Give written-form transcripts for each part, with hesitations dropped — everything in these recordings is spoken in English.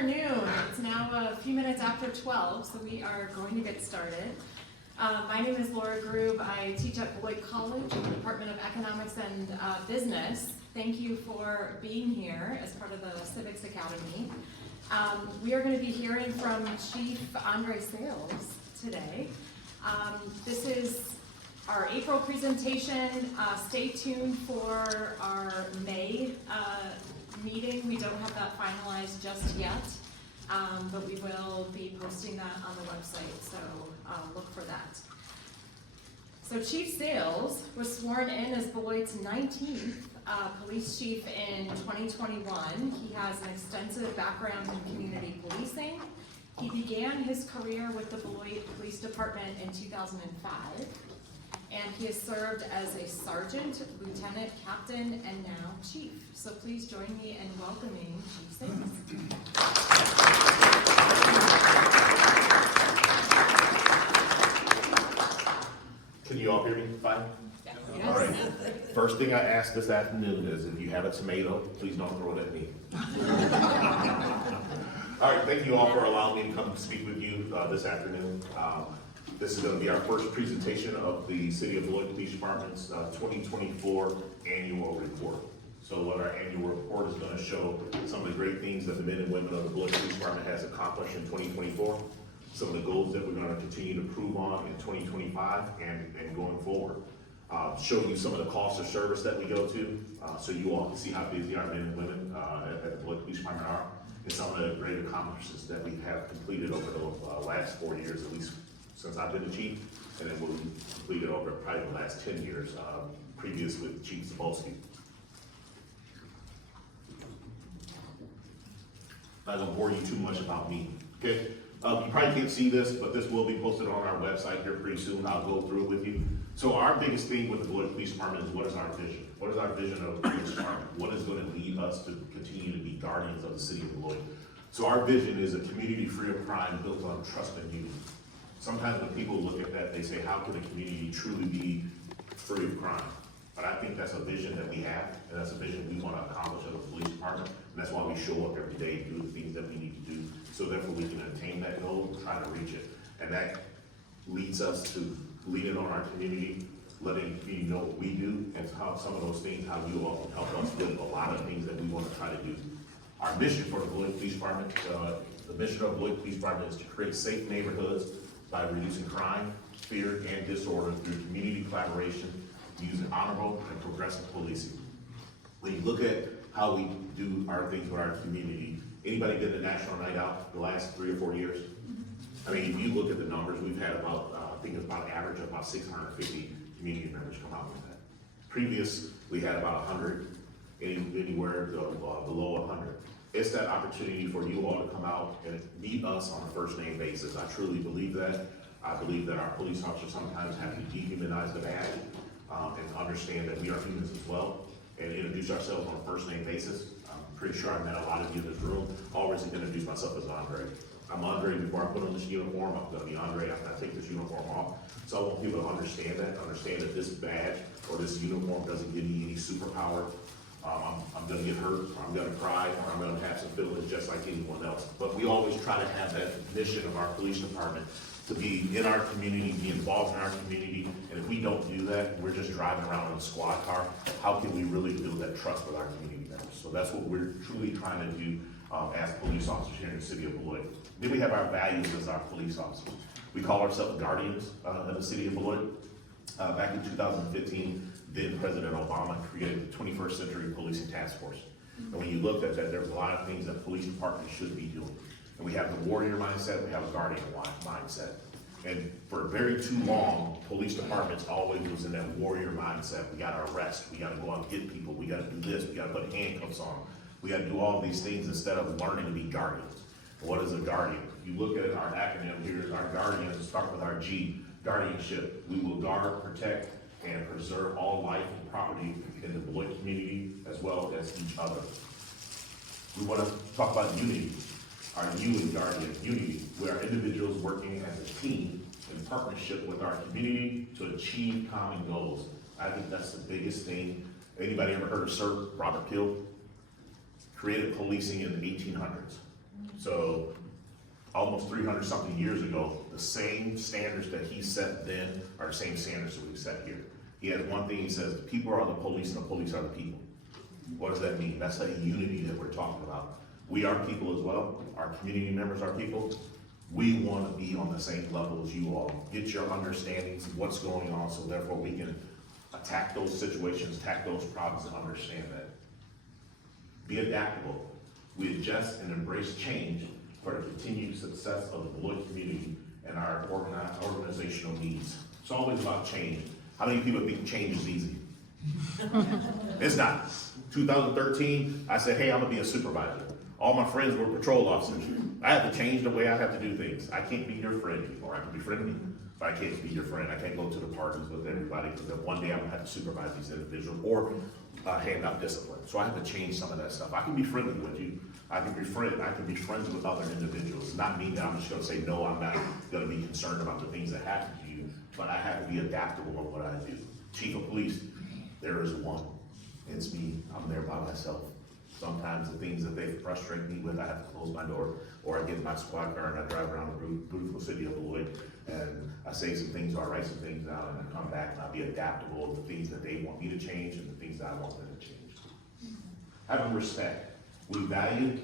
afternoon. It's now a few minutes after 12, so we are going to get started. My name is Laura Grube. I teach at Beloit College in the Department of Economics and Business. Thank you for being here as part of the Civics Academy. We are going to be hearing from Chief Andre Sayles today. This is our April presentation. Stay tuned for our May meeting. We don't have that finalized just yet, but we will be posting that on the website, so look for that. So Chief Sayles was sworn in as Beloit's 19th police chief in 2021. He has an extensive background in community policing. He began his career with the Beloit Police Department in 2005. And he has served as a sergeant, lieutenant, captain, and now chief. So please join me in welcoming Chief Sayles. Can you all hear me fine? Yes. All right. First thing I ask this afternoon is if you have a tomato, please don't throw it at me. All right, thank you all for allowing me to come speak with you this afternoon. This is going to be our first presentation of the City of Beloit Police Department's 2024 annual report. So what our annual report is going to show some of the great things that the men and women of the Beloit Police Department has accomplished in 2024, some of the goals that we're going to continue to improve on in 2025 and going forward. Show you some of the cost of service that we go to, so you all can see how busy our men and women at the Beloit Police Department are, and some of the great accomplishments that we have completed over the last 4 years, at least since I've been the chief, and then we'll complete it over probably the last 10 years, previous with Chief Zapolsky. I'm not gonna bore you too much about me, okay? You probably can't see this, but this will be posted on our website here pretty soon. I'll go through it with you. So our biggest thing with the Beloit Police Department is what is our vision? What is our vision of the police department? What is gonna lead us to continue to be guardians of the city of Beloit? So our vision is a community free of crime built on trust and unity. Sometimes when people look at that, they say, how can a community truly be free of crime? But I think that's a vision that we have, and that's a vision we want to accomplish as a police department. And that's why we show up every day, do the things that we need to do, so therefore we can attain that goal, try to reach it. And that leads us to leaning on our community, letting the community know what we do, and how some of those things, how you all can help us build a lot of things that we want to try to do. Our mission for the Beloit Police Department, the mission of the Beloit Police Department is to create safe neighborhoods by reducing crime, fear, and disorder through community collaboration, using honorable and progressive policing. When you look at how we do our things with our community, anybody been to National Night Out the last 3 or 4 years? I mean, if you look at the numbers, we've had about, I think it's about an average of about 650 community members come out with that. Previous, we had about 100, anywhere below 100. It's that opportunity for you all to come out and meet us on a first name basis. I truly believe that. I believe that our police officers sometimes have to dehumanize the badge and understand that we are humans as well, and introduce ourselves on a first name basis. I'm pretty sure I met a lot of you in this room. I always introduce myself as Andre. I'm Andre before I put on this uniform. I'm gonna be Andre after I take this uniform off. So I want people to understand that this badge or this uniform doesn't give me any superpower. I'm gonna get hurt, or I'm gonna cry, or I'm gonna have some feelings just like anyone else. But we always try to have that mission of our police department to be in our community, be involved in our community. And if we don't do that, we're just driving around in a squad car. How can we really build that trust with our community members? So that's what we're truly trying to do as police officers here in the city of Beloit. Then we have our values as our police officers. We call ourselves guardians of the city of Beloit. Back in 2015, then President Obama created the 21st Century Policing Task Force. And when you looked at that, there's a lot of things that police departments should be doing. And we have the warrior mindset, we have a guardian mindset. And for very too long, police departments always was in that warrior mindset. We gotta arrest, we gotta go out and get people, we gotta do this, we gotta put handcuffs on them. We gotta do all these things instead of learning to be guardians. What is a guardian? If you look at our acronym here, our guardians start with our G, guardianship. We will guard, protect, and preserve all life and property in the Beloit community as well as each other. We want to talk about unity, our U in guardian, unity. We are individuals working as a team in partnership with our community to achieve common goals. I think that's the biggest thing. Anybody ever heard of Sir Robert Peel? Created policing in the 1800s. So almost 300 something years ago, the same standards that he set then are the same standards that we set here. He has one thing, he says, the people are the police and the police are the people. What does that mean? That's a unity that we're talking about. We are people as well. Our community members are people. We want to be on the same level as you all. Get your understandings of what's going on, so therefore we can attack those situations, attack those problems, and understand that. Be adaptable. We adjust and embrace change for the continued success of the Beloit community and our organizational needs. It's always about change. How many people think change is easy? It's not. 2013, I said, hey, I'm gonna be a supervisor. All my friends were patrol officers. I have to change the way I have to do things. I can't be your friend anymore. I can be friendly, but I can't be your friend. I can't go to the parties with everybody, because then one day I'm gonna have to supervise these individuals or hand out discipline. So I have to change some of that stuff. I can be friendly with you. I can be friends with other individuals. It's not mean that I'm just gonna say, no, I'm not gonna be concerned about the things that happen to you, but I have to be adaptable in what I do. Chief of police, there is one. It's me. I'm there by myself. Sometimes the things that they frustrate me with, I have to close my door, or I get in my squad car and I drive around the beautiful city of Beloit, and I say some things or I write some things out, and I come back and I'll be adaptable to the things that they want me to change and the things that I want them to change. Having respect. We value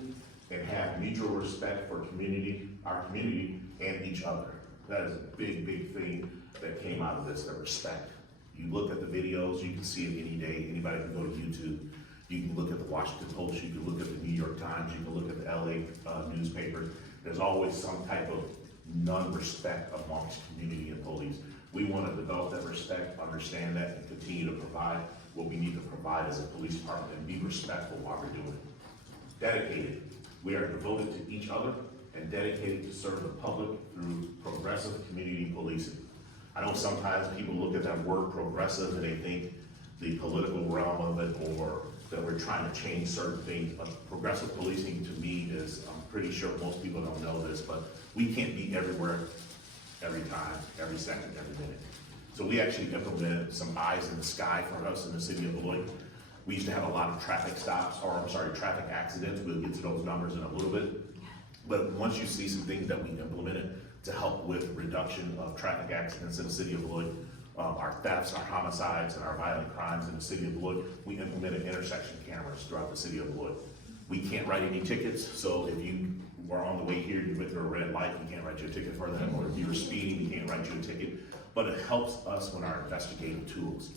and have mutual respect for community, our community, and each other. That is a big, big thing that came out of this, that respect. You look at the videos, you can see it any day. Anybody can go to YouTube. You can look at the Washington Post, you can look at the New York Times, you can look at the LA newspaper. There's always some type of non-respect amongst community and police. We want to develop that respect, understand that, and continue to provide what we need to provide as a police department, and be respectful while we're doing it. Dedicated. We are devoted to each other and dedicated to serve the public through progressive community policing. I know sometimes people look at that word progressive and they think the political realm of it, or that we're trying to change certain things. But progressive policing to me is, I'm pretty sure most people don't know this, but we can't be everywhere, every time, every second, every minute. So we actually implemented some eyes in the sky for us in the city of Beloit. We used to have a lot of traffic stops, or I'm sorry, traffic accidents. We'll get to those numbers in a little bit. But once you see some things that we implemented to help with reduction of traffic accidents in the city of Beloit, our thefts, our homicides, and our violent crimes in the city of Beloit, we implemented intersection cameras throughout the city of Beloit. We can't write any tickets, so if you were on the way here, you went through a red light, we can't write you a ticket for that, or if you were speeding, we can't write you a ticket. But it helps us with our investigative tools,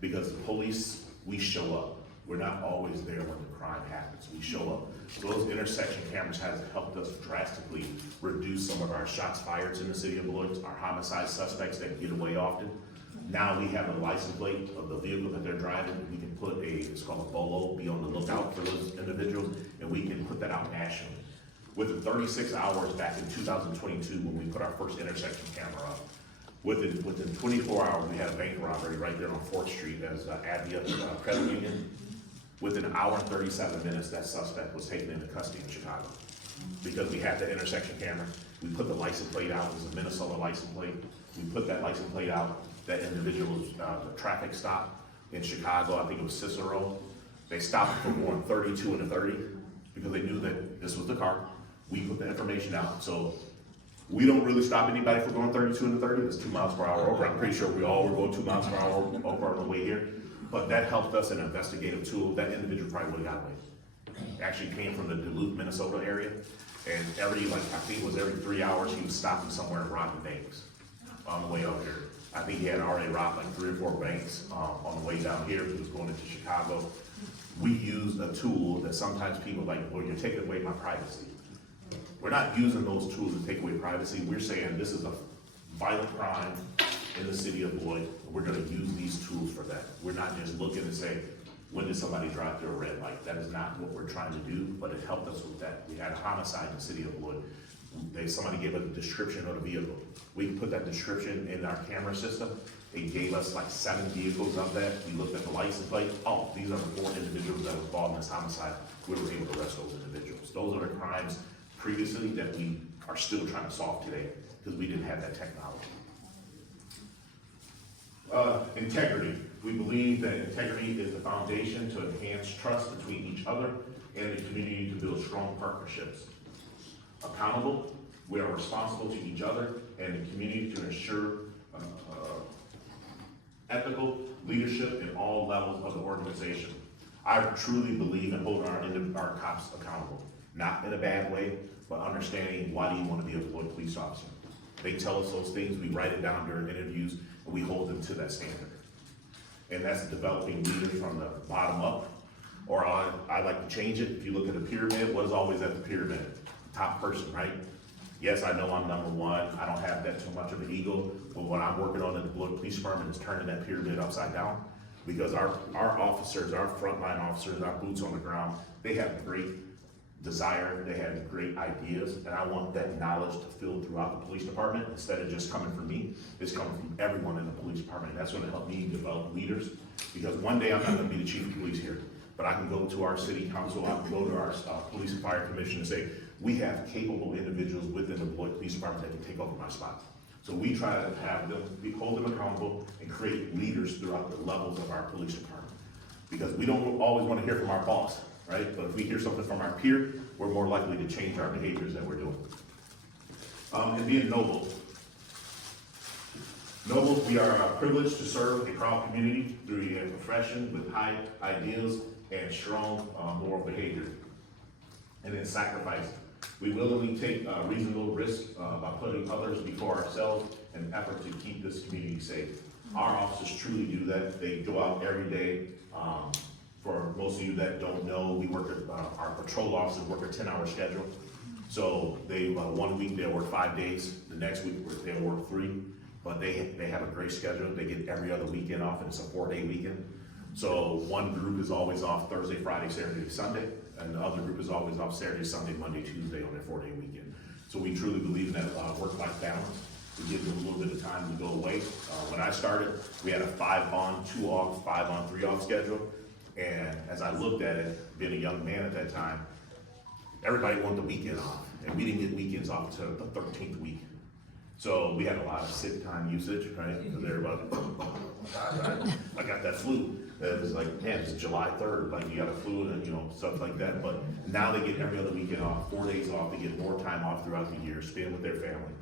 because the police, we show up. We're not always there when the crime happens. We show up. So those intersection cameras has helped us drastically reduce some of our shots fired in the city of Beloit, our homicide suspects that get away often. Now we have a license plate of the vehicle that they're driving. We can put it's called a bolo, be on the lookout for those individuals, and we can put that out nationally. Within 36 hours back in 2022, when we put our first intersection camera up, within 24 hours, we had a bank robbery right there on 4th Street as Avia Credit Union. Within an hour and 37 minutes, that suspect was taken into custody in Chicago. Because we had the intersection camera, we put the license plate out. It was a Minnesota license plate. We put that license plate out. That individual's the traffic stop in Chicago, I think it was Cicero. They stopped for going 32 and a 30 because they knew that this was the car. We put the information out. So we don't really stop anybody for going 32 and a 30. It's 2 miles per hour over. I'm pretty sure we all were going 2 miles per hour over on the way here. But that helped us an investigative tool. That individual probably would have got away. Actually came from the Duluth, Minnesota area. And I think it was every 3 hours, he was stopping somewhere and robbing banks on the way up here. I think he had already robbed like 3 or 4 banks on the way down here. He was going into Chicago. We used a tool that sometimes people like, well, you're taking away my privacy. We're not using those tools to take away privacy. We're saying this is a violent crime in the city of Beloit. We're gonna use these tools for that. We're not just looking and say, when did somebody drive through a red light? That is not what we're trying to do, but it helped us with that. We had a homicide in the city of Beloit. Somebody gave us a description of the vehicle. We put that description in our camera system. It gave us like 7 vehicles of that. We looked at the license plate. Oh, these are the 4 individuals that were involved in this homicide. We were able to arrest those individuals. Those are the crimes previously that we are still trying to solve today because we didn't have that technology. Integrity. We believe that integrity is the foundation to enhance trust between each other and the community to build strong partnerships. accountable. We are responsible to each other and the community to ensure ethical leadership in all levels of the organization. I truly believe in holding our cops accountable, not in a bad way, but understanding why do you want to be a Beloit police officer. They tell us those things, we write it down during interviews, and we hold them to that standard. And that's developing leaders from the bottom up, or I like to change it. If you look at the pyramid, what is always at the pyramid? Top person, right? Yes, I know I'm number one. I don't have that too much of an ego, but what I'm working on in the Beloit Police Department is turning that pyramid upside down, because our officers, our frontline officers, our boots on the ground, they have great desire, they have great ideas, and I want that knowledge to fill throughout the police department instead of just coming from me. It's coming from everyone in the police department. And that's going to help me develop leaders, because one day I'm not going to be the chief of police here, but I can go to our city council, I can go to our police and fire commission and say, we have capable individuals within the Beloit Police Department that can take over my spot. So we try to have them, hold them accountable and create leaders throughout the levels of our police department. Because we don't always want to hear from our boss, right? But if we hear something from our peer, we're more likely to change our behaviors that we're doing. And being noble. Noble, we are privileged to serve a proud community through a profession with high ideals and strong moral behavior. And then sacrifice. We willingly take reasonable risks by putting others before ourselves in an effort to keep this community safe. Our officers truly do that. They go out every day. For most of you that don't know, we work at, our patrol officers work a 10-hour schedule. So they, 1 week they'll work 5 days, the next week they'll work 3, but they have a great schedule. They get every other weekend off, and it's a 4-day weekend. So one group is always off Thursday, Friday, Saturday, Sunday, and the other group is always off Saturday, Sunday, Monday, Tuesday on their 4-day weekend. So we truly believe in that work-life balance. We give them a little bit of time to go away. When I started, we had a 5 on, 2 off, 5 on, 3 off schedule. And as I looked at it, being a young man at that time, everybody wanted the weekend off, and we didn't get weekends off until the 13th week. So we had a lot of sick time usage, right? Because everybody, I got that flu. It was like, man, it's July 3rd, like you got a flu and stuff like that. But now they get every other weekend off, 4 days off. They get more time off throughout the year, spend with their family,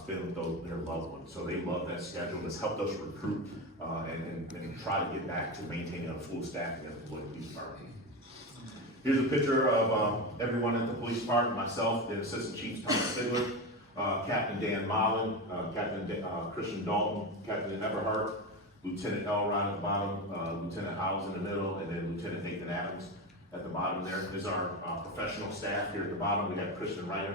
spend with their loved ones. So they love that schedule. It's helped us recruit and try to get back to maintaining a full staffing at the Beloit Police Department. Here's a picture of everyone at the police department, myself, the Assistant Chief Thomas Stigler, Captain Dan Mullen, Captain Christian Dalton, Captain Everhart, Lieutenant Elrod at the bottom, Lieutenant Howes in the middle, and then Lieutenant Nathan Adams at the bottom there. There's our professional staff here at the bottom. We have Kristen Reiner.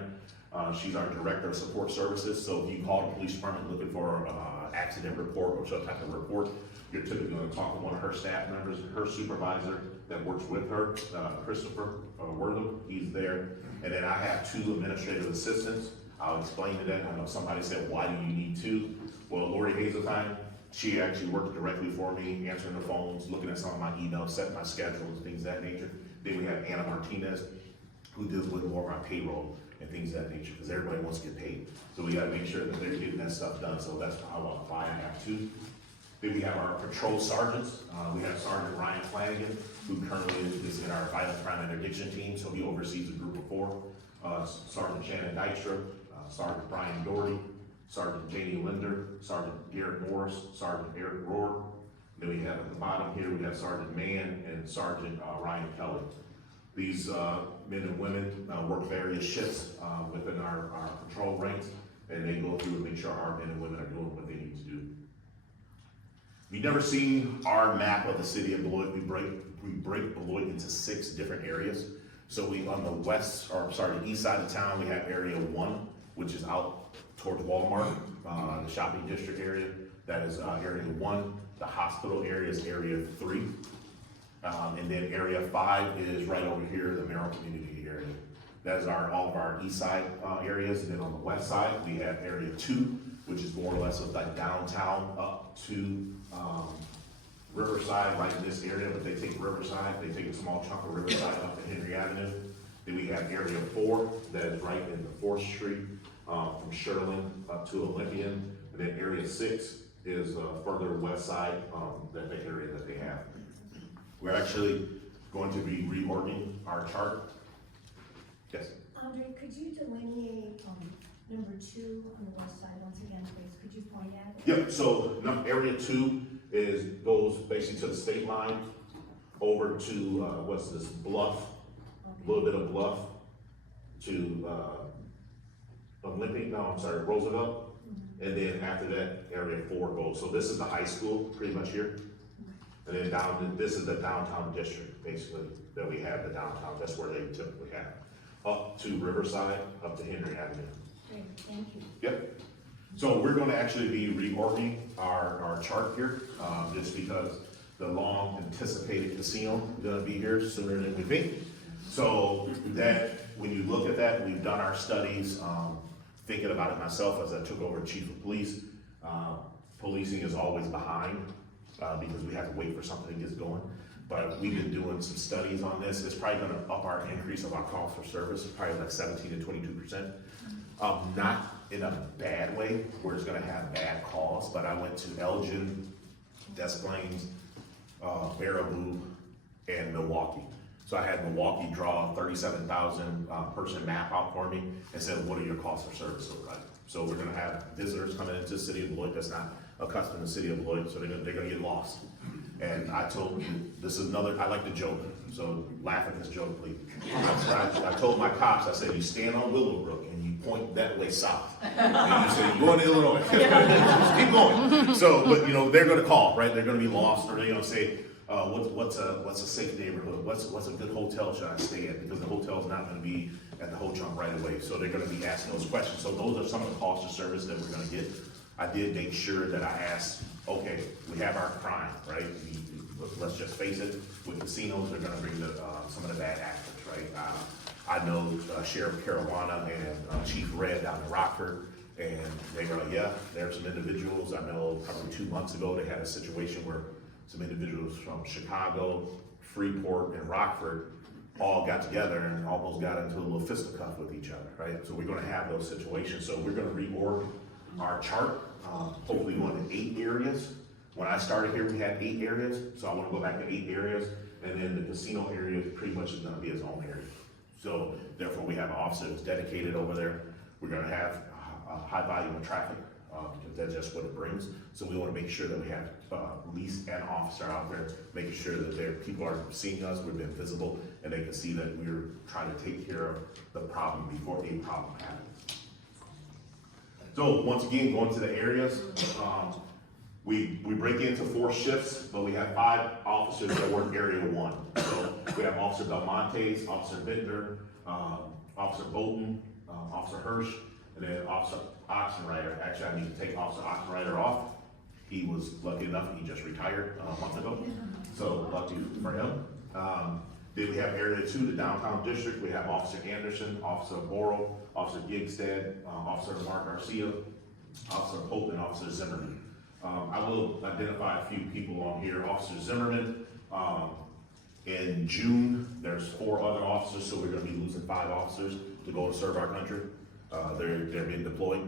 She's our Director of Support Services. So if you call the police department looking for accident report or some type of report, you're typically going to talk to one of her staff members. Her supervisor that works with her, Christopher Wortham, he's there. And then I have 2 administrative assistants. I'll explain to them. I know somebody said, why do you need 2? Well, Lori Hazeltine, she actually works directly for me, answering the phones, looking at some of my emails, setting my schedules, things of that nature. Then we have Anna Martinez, who deals with more of our payroll and things of that nature, because everybody wants to get paid. So we gotta make sure that they're getting that stuff done. So that's why I have 2. Then we have our patrol sergeants. We have Sergeant Ryan Flanagan, who currently is in our violent crime interdiction team. So he oversees a group of 4. Sergeant Shannon Dykstra, Sergeant Brian Doherty, Sergeant Janie Linder, Sergeant Garrett Morris, Sergeant Eric Rohr. Then we have at the bottom here, we have Sergeant Mann and Sergeant Ryan Kelly. These men and women work various shifts within our patrol ranks, and they go through and make sure our men and women are doing what they need to do. If you've never seen our map of the city of Beloit, we break Beloit into 6 different areas. So we on the east side of town, we have area 1, which is out towards Walmart, the shopping district area. That is area 1. The hospital area is area 3. And then area 5 is right over here, the Merrill community area. That is all of our east side areas. And then on the west side, we have area 2, which is more or less of like downtown up to Riverside, right in this area. But they take Riverside, they take a small chunk of Riverside up to Henry Avenue. Then we have area 4, that is right in the 4th Street, from Sherland up to Olympian. And then area 6 is further west side, that the area that they have. We're actually going to be reorging our chart. Yes? Andre, could you delineate, number 2 on the west side once again, please? Could you point at it? Yep, so area 2 goes basically to the state line, over to, what's this, Bluff, a little bit of Bluff, to, Roosevelt. And then after that, area 4 goes, so this is the high school, pretty much here. And then this is the downtown district, basically, that we have, the downtown, that's where they typically have. Up to Riverside, up to Henry Avenue. Great, thank you. Yep. So we're gonna actually be reordering our chart here, just because the long anticipated casino is gonna be here sooner than we think. So that, when you look at that, we've done our studies, thinking about it myself as I took over chief of police. Policing is always behind, because we have to wait for something to get going. But we've been doing some studies on this. It's probably gonna up our increase of our calls for service, probably like 17 to 22%. Not in a bad way, where it's gonna have bad calls, but I went to Elgin, Des Plaines, Baraboo, and Milwaukee. So I had Milwaukee draw a 37,000 person map out for me and said, what are your costs for service look like? So we're gonna have visitors coming into the city of Beloit that's not accustomed to the city of Beloit, so they're gonna get lost. And I told you, this is another, I like to joke, so laugh at this joke, please. I told my cops, I said, you stand on Willowbrook and you point that way south. And you say, you're going to Illinois. Just keep going. So, but you know, they're gonna call, right? They're gonna be lost, or they're gonna say, what's a safe neighborhood? What's a good hotel should I stay at? Because the hotel's not gonna be at the Ho-Chunk right away. So they're gonna be asking those questions. So those are some of the costs of service that we're gonna get. I did make sure that I asked, okay, we have our crime, right? Let's just face it, with casinos, they're gonna bring some of the bad actors, right? I know Sheriff Caruana and Chief Red down in Rockford, and they were like, yeah, there are some individuals, I know probably 2 months ago, they had a situation where some individuals from Chicago, Freeport, and Rockford all got together and almost got into a little fisticuff with each other, right? So we're gonna have those situations. So we're gonna reorg our chart, hopefully going to 8 areas. When I started here, we had 8 areas, so I wanna go back to 8 areas, and then the casino area pretty much is gonna be its own area. So therefore, we have an officer that's dedicated over there. We're gonna have a high volume of traffic, because that's just what it brings. So we wanna make sure that we have at least an officer out there, making sure that people are seeing us, we've been visible, and they can see that we're trying to take care of the problem before a problem happens. So once again, going to the areas, we break into 4 shifts, but we have 5 officers that work area 1. So we have Officer Belmontes, Officer Bittner, Officer Bolton, Officer Hirsch, and then Officer Oxenrider. Actually, I need to take Officer Oxenrider off. He was lucky enough, he just retired a month ago, so lucky for him. Then we have area 2, the downtown district. We have Officer Anderson, Officer Borrell, Officer Gigstad, Officer Mark Garcia, Officer Pope, and Officer Zimmerman. I will identify a few people on here. Officer Zimmerman, in June, there's 4 other officers, so we're gonna be losing 5 officers to go to serve our country. They're being deployed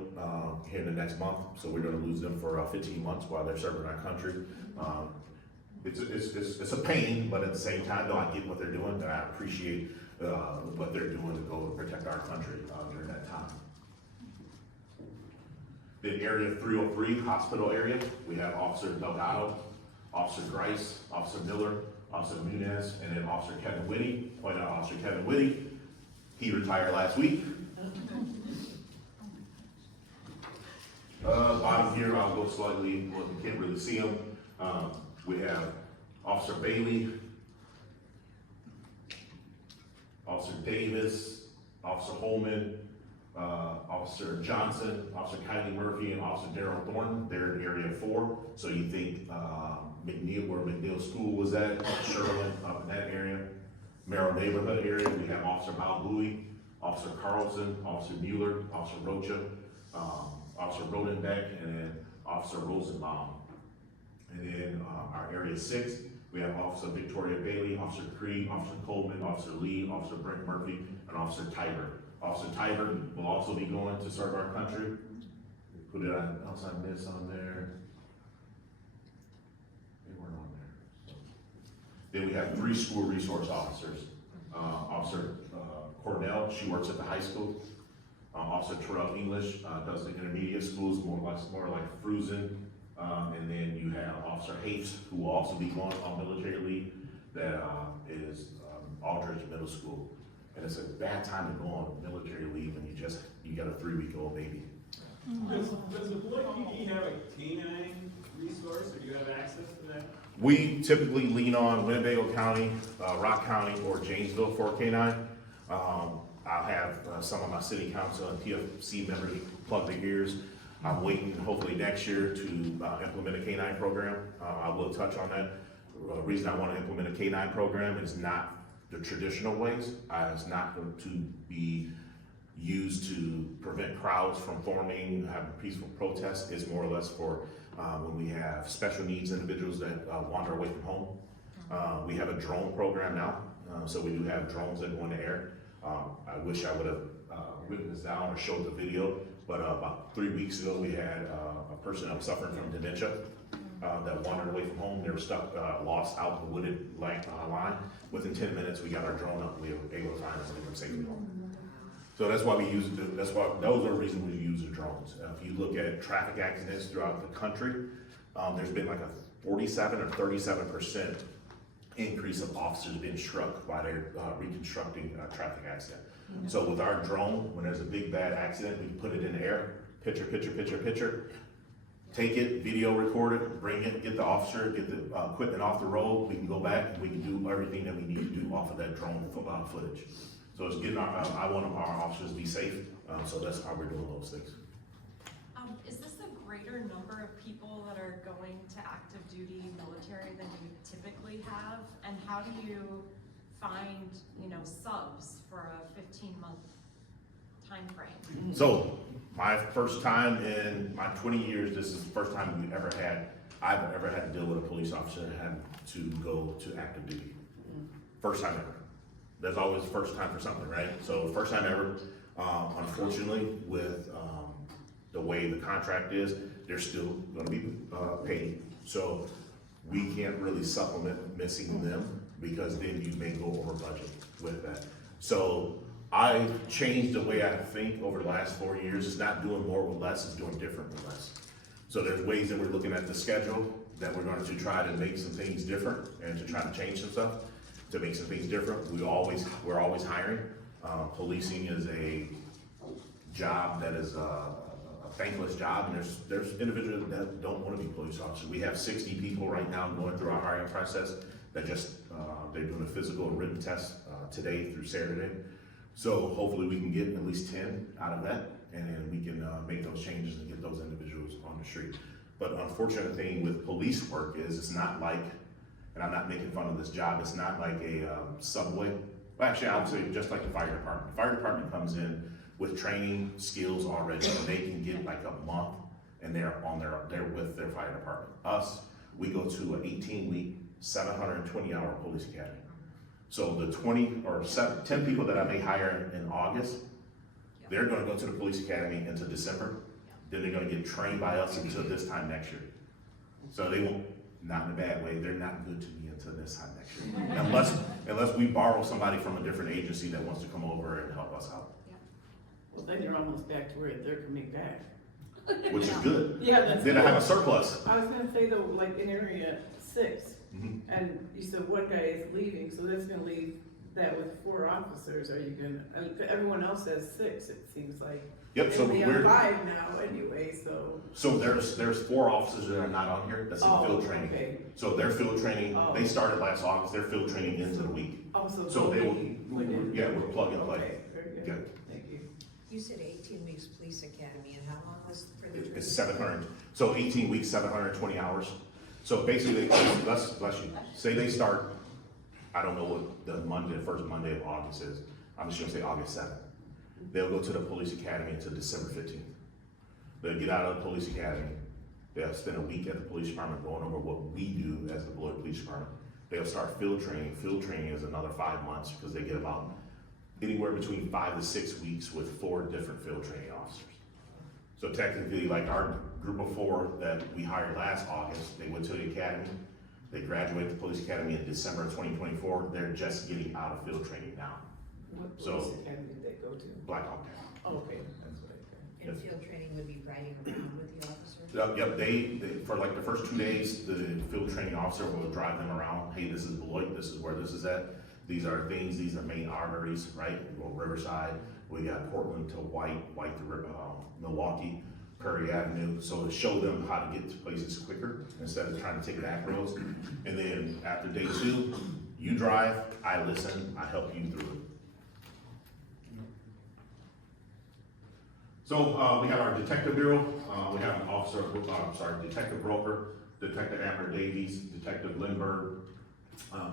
here in the next month, so we're gonna lose them for 15 months while they're serving our country. It's a pain, but at the same time, though, I get what they're doing, and I appreciate what they're doing to go protect our country during that time. Then area 303, hospital area, we have Officer Delgado, Officer Grice, Officer Miller, Officer Munez, and then Officer Kevin Whitty. Point out Officer Kevin Whitty, he retired last week. Bottom here, I'll go slightly, well, you can't really see him. We have Officer Bailey, Officer Davis, Officer Holman, Officer Johnson, Officer Kylie Murphy, and Officer Darrell Thornton. They're in area 4. So you think McNeil, where McNeil School was at, Sherman, up in that area. Merrill neighborhood area, we have Officer Balboui, Officer Carlson, Officer Mueller, Officer Rocha, Officer Rodenbeck, and then Officer Rosenbaum. And then our area 6, we have Officer Victoria Bailey, Officer Creed, Officer Coleman, Officer Lee, Officer Brent Murphy, and Officer Tiber. Officer Tiber will also be going to serve our country. Put it on, else I miss on there. They weren't on there. So. Then we have 3 school resource officers. Officer Cornell, she works at the high school. Officer Terrell English, does the intermediate schools, more like Fruzen. And then you have Officer Hapes, who will also be going on military leave, that is Aldridge Middle School. And it's a bad time to go on military leave when you got a 3-week-old baby. Does the Beloit PD have a K-9 resource, or do you have access to that? We typically lean on Winnebago County, Rock County, or Janesville for K-9. I'll have some of my city council and PFC members plug their ears. I'm waiting, hopefully next year, to implement a K-9 program. I will touch on that. The reason I want to implement a K-9 program is not the traditional ways. It's not going to be used to prevent crowds from forming, having peaceful protests. It's more or less for when we have special needs individuals that wander away from home. We have a drone program now, so we do have drones that go in the air. I wish I would have written this down or showed the video, but about 3 weeks ago, we had a person that was suffering from dementia that wandered away from home. They were stuck, lost out in the wooded line. Within 10 minutes, we got our drone up, we were able to find them and bring them safely home. So that's why we use it. Those are the reasons we use the drones. If you look at traffic accidents throughout the country, there's been like a 47 or 37% increase of officers being struck while they're reconstructing a traffic accident. So with our drone, when there's a big bad accident, we put it in the air, picture, take it, video record it, bring it, get the officer, get the equipment off the road, we can go back and we can do everything that we need to do off of that drone footage. So it's getting I want our officers to be safe, so that's how we're doing those things. Is this a greater number of people that are going to active duty military than you typically have? And how do you find, subs for a 15-month time frame? So my first time in my 20 years, this is the first time I've ever had to deal with a police officer that had to go to active duty. First time ever. There's always the first time for something, right? So first time ever. Unfortunately, with the way the contract is, they're still going to be paid. So we can't really supplement missing them, because then you may go over budget with that. So I changed the way I think over the last 4 years. It's not doing more with less, it's doing different with less. So there's ways that we're looking at the schedule that we're going to try to make some things different and to try to change some stuff to make some things different. We're always hiring. Policing is a job that is a thankless job, and there's individuals that don't want to be police officers. We have 60 people right now going through our hiring process that they're doing a physical and written test today through Saturday. So hopefully we can get at least 10 out of that, and then we can make those changes and get those individuals on the street. But unfortunate thing with police work is it's not like, and I'm not making fun of this job, it's not like a subway. Well, actually, I would say just like the fire department. The fire department comes in with training skills already, and they can get like a month, and they're with their fire department. Us, we go to an 18-week, 720-hour police academy. So the 10 people that I may hire in August, they're going to go to the police academy until December. Then they're going to get trained by us until this time next year. So they won't, not in a bad way, they're not good to me until this time next year. Unless we borrow somebody from a different agency that wants to come over and help us out. Well, then you're almost back to where they're coming back. Which is good. Yeah, that's Then good. I have a surplus. I was gonna say though, like in area 6, Mhm. and you said one guy is leaving, so that's gonna leave that with 4 officers. Are you gonna, everyone else has 6, it seems like. Yep, so And we have we're, 5 now anyway, so. so there's 4 officers that are not on here, that's in field training. Okay. So their field training, Oh. they started last August, their field training ends in a week. Oh, So they will, yeah, we're plug and play. Okay, very good. Good. Thank you. You said 18 weeks police academy, and how long was for the training? It's 700, so 18 weeks, 720 hours. So basically, bless you, say they start, I don't know what the first Monday of August is, I'm just gonna say August 7th. They'll go to the police academy until December 15th. They'll get out of the police academy, they'll spend a week at the police department going over what we do as the Beloit Police Department. They'll start field training is another 5 months, because they get about anywhere between 5 to 6 weeks with 4 different field training officers. So technically, like our group of 4 that we hired last August, they went to the academy, they graduated the police academy in December of 2024, they're just getting out of field training now. What So- police academy did they go to? Blackhawk. Oh, okay, that's what I And field training would be riding around with the officers? Yep, they, for like the first 2 days, the field training officer will drive them around. Hey, this is Beloit, this is where this is at. These are things, these are main arteries, right? We go Riverside, we got Portland to White to Milwaukee, Prairie Avenue. So to show them how to get to places quicker instead of trying to take back roads. And then after day 2, you drive, I listen, I help you through it. So we have our detective bureau, we have an officer, Detective Broker, Detective Amber Davies, Detective Lindbergh,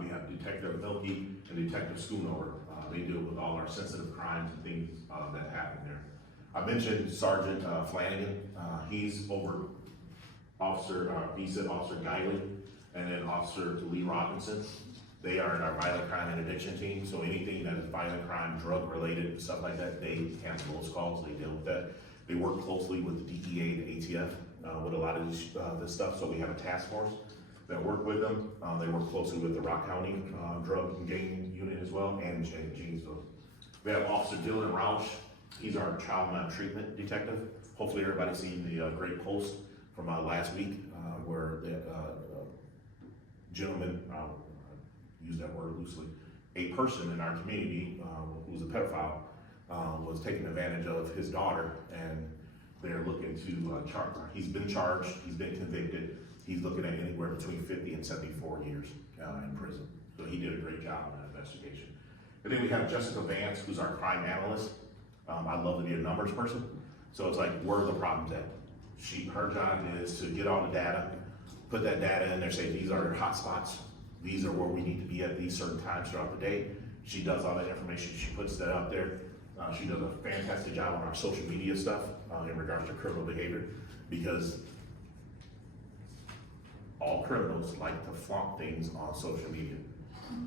we have Detective Milky, and Detective Schoonover. They deal with all our sensitive crimes and things that happen there. I mentioned Sergeant Flanagan, he's over Officer Guiley, and then Officer Lee Robinson. They are in our violent crime and addiction team, so anything that is violent crime, drug related, stuff like that, they handle those calls, they deal with that. They work closely with the DEA and ATF with a lot of this stuff, so we have a task force that work with them. They work closely with the Rock County Drug and Gang Unit as well, and Janesville. We have Officer Dylan Roush, he's our child maltreatment detective. Hopefully everybody's seen the great post from last week where the gentleman, use that word loosely, a person in our community who's a pedophile was taking advantage of his daughter, and they're looking to charge. He's been charged, he's been convicted. He's looking at anywhere between 50 and 74 years in prison. So he did a great job in that investigation. And then we have Jessica Vance, who's our crime analyst. I love to be a numbers person. So it's like, where are the problems at? Her job is to get all the data, put that data in there, say these are hot spots. These are where we need to be at these certain times throughout the day. She does all that information, she puts that out there. She does a fantastic job on our social media stuff in regards to criminal behavior, because all criminals like to flaunt things on social media.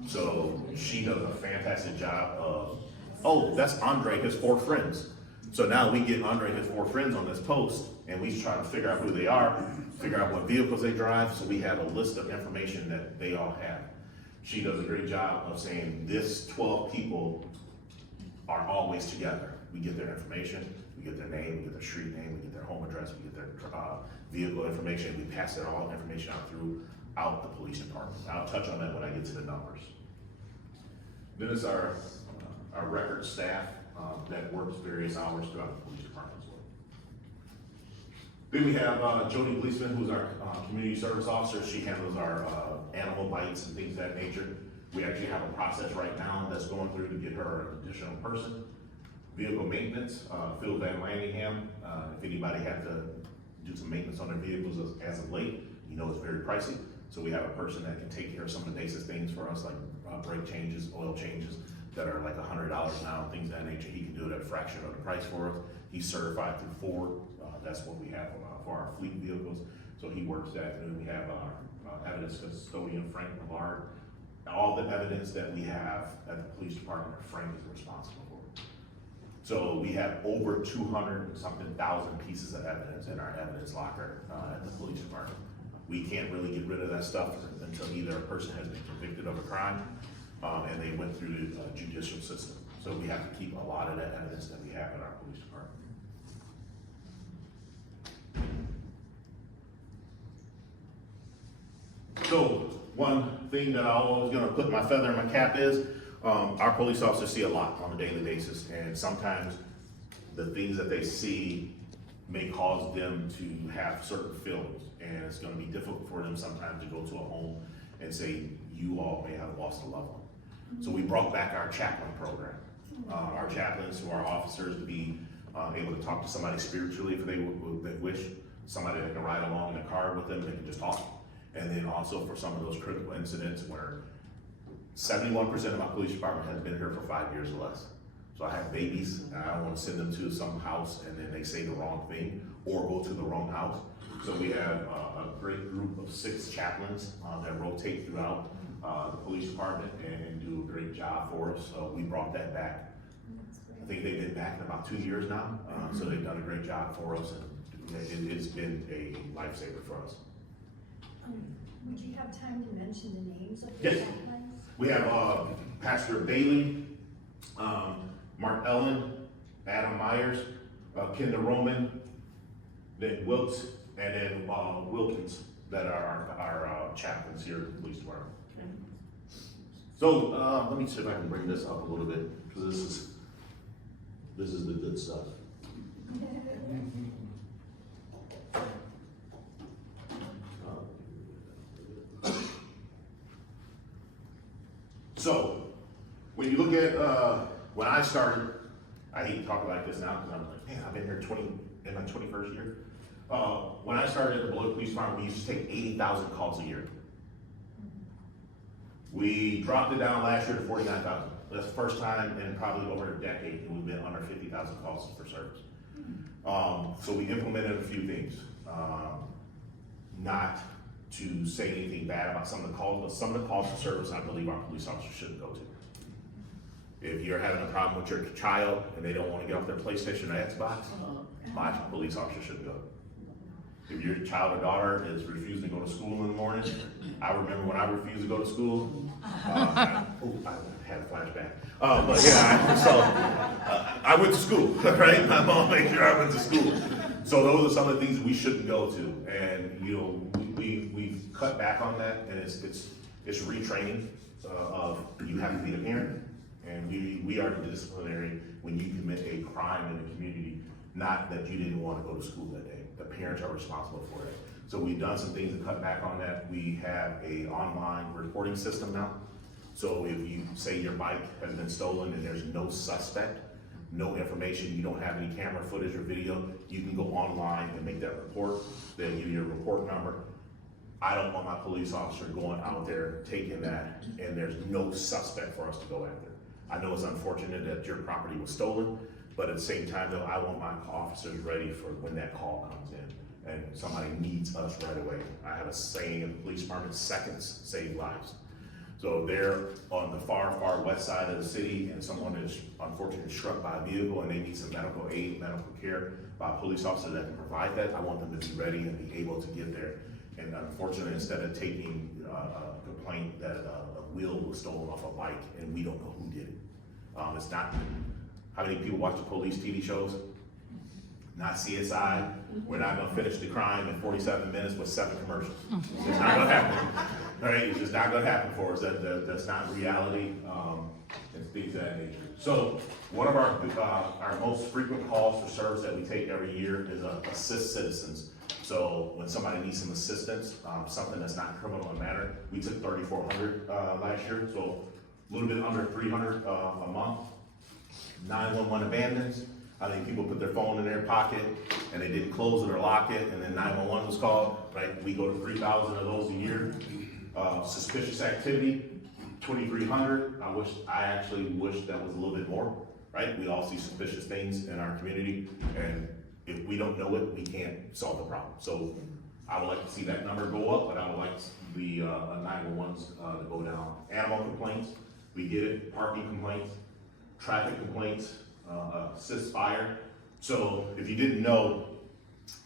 So she does a fantastic job of, oh, that's Andre, his 4 friends. So now we get Andre, his 4 friends on this post, and we try to figure out who they are, figure out what vehicles they drive, so we have a list of information that they all have. She does a great job of saying this 12 people are always together. We get their information, we get their name, we get their street name, we get their home address, we get their vehicle information, we pass that all information out throughout the police department. I'll touch on that when I get to the numbers. Then is our record staff that works various hours throughout the police department as well. Then we have Jody Gleason, who's our community service officer. She handles our animal bites and things of that nature. We actually have a process right now that's going through to get her an additional person. Vehicle maintenance, Phil Van Landingham. If anybody had to do some maintenance on their vehicles as of late, you know it's very pricey. So we have a person that can take care of some of the basic things for us, like brake changes, oil changes that are like $100 now, things of that nature. He can do it at a fraction of the price for us. He's certified through Ford. That's what we have for our fleet vehicles. So he works that. And we have our evidence custodian, Frank Millard. All the evidence that we have at the police department, Frank is responsible for. So we have over 200 and something thousand pieces of evidence in our evidence locker at the police department. We can't really get rid of that stuff until either a person has been convicted of a crime and they went through the judicial system. So we have to keep a lot of that evidence that we have in our police department. So one thing that I always gonna put my feather in my cap is, our police officers see a lot on a daily basis, and sometimes the things that they see may cause them to have certain feelings, and it's gonna be difficult for them sometimes to go to a home and say, you all may have lost a loved one. So we brought back our chaplain program. Our chaplains, who are officers, to be able to talk to somebody spiritually if they wish, somebody that can ride along in a car with them, they can just talk. And then also for some of those critical incidents where 71% of my police department has been here for 5 years or less. So I have babies, and I don't want to send them to some house and then they say the wrong thing or go to the wrong house. So we have a great group of 6 chaplains that rotate throughout the police department and do a great job for us. So we brought that back. I think they've been back in about 2 years now. So they've done a great job for us, and it's been a lifesaver for us. Would you have time to mention the names of the Yes. chaplains? We have Pastor Bailey, Mark Ellen, Adam Myers, Kendra Roman, then Wilkes, and then Wilkins, that are our chaplains here at the police department. So let me see if I can bring this up a little bit, because this is the good stuff. So when you look at when I started, I hate to talk like this now because I'm like, man, I've been here in my 21st year. When I started at the Beloit Police Department, we used to take 80,000 calls a year. We dropped it down last year to 49,000. That's the first time in probably over a decade that we've been under 50,000 calls for service. So we implemented a few things. Not to say anything bad about some of the calls, but some of the calls for service I believe our police officers shouldn't go to. If you're having a problem with your child and they don't want to get off their PlayStation or Xbox, my police officer shouldn't go. If your child or daughter is refusing to go to school in the morning, I remember when I refused to go to school. I had a flashback. But yeah, I went to school, right? My mom made sure I went to school. So those are some of the things we shouldn't go to, and you know, we've cut back on that, and it's retraining of you have to be a parent, and we are the disciplinary when you commit a crime in the community, not that you didn't want to go to school that day. The parents are responsible for it. So we've done some things to cut back on that. We have a online reporting system now. So if you say your bike has been stolen and there's no suspect, no information, you don't have any camera footage or video, you can go online and make that report. They'll give you a report number. I don't want my police officer going out there taking that and there's no suspect for us to go after. I know it's unfortunate that your property was stolen, but at the same time though, I want my officers ready for when that call comes in and somebody needs us right away. I have a saying in the police department, seconds save lives. So they're on the far west side of the city and someone is unfortunately struck by a vehicle and they need some medical aid, medical care by a police officer that can provide that. I want them to be ready and be able to get there. And unfortunately, instead of taking a complaint that a wheel was stolen off a bike and we don't know who did it. It's not, how many people watch the police TV shows? Not CSI. We're not gonna finish the crime in 47 minutes with 7 commercials. It's not gonna happen. All right, it's just not gonna happen for us. That's not reality, and things of that nature. So one of our most frequent calls for service that we take every year is assist citizens. So when somebody needs some assistance, something that's not criminal in matter, we took 3,400 last year, so a little bit under 300 a month. 911 abandons. I think people put their phone in their pocket and they didn't close it or lock it, and then 911 was called, right? We go to 3,000 of those a year. Suspicious activity, 2,300. I actually wish that was a little bit more, right? We all see suspicious things in our community, and if we don't know it, we can't solve the problem. So I would like to see that number go up, but I would like the 911s to go down. Animal complaints, we get it. Parking complaints, traffic complaints, assist fire. So if you didn't know,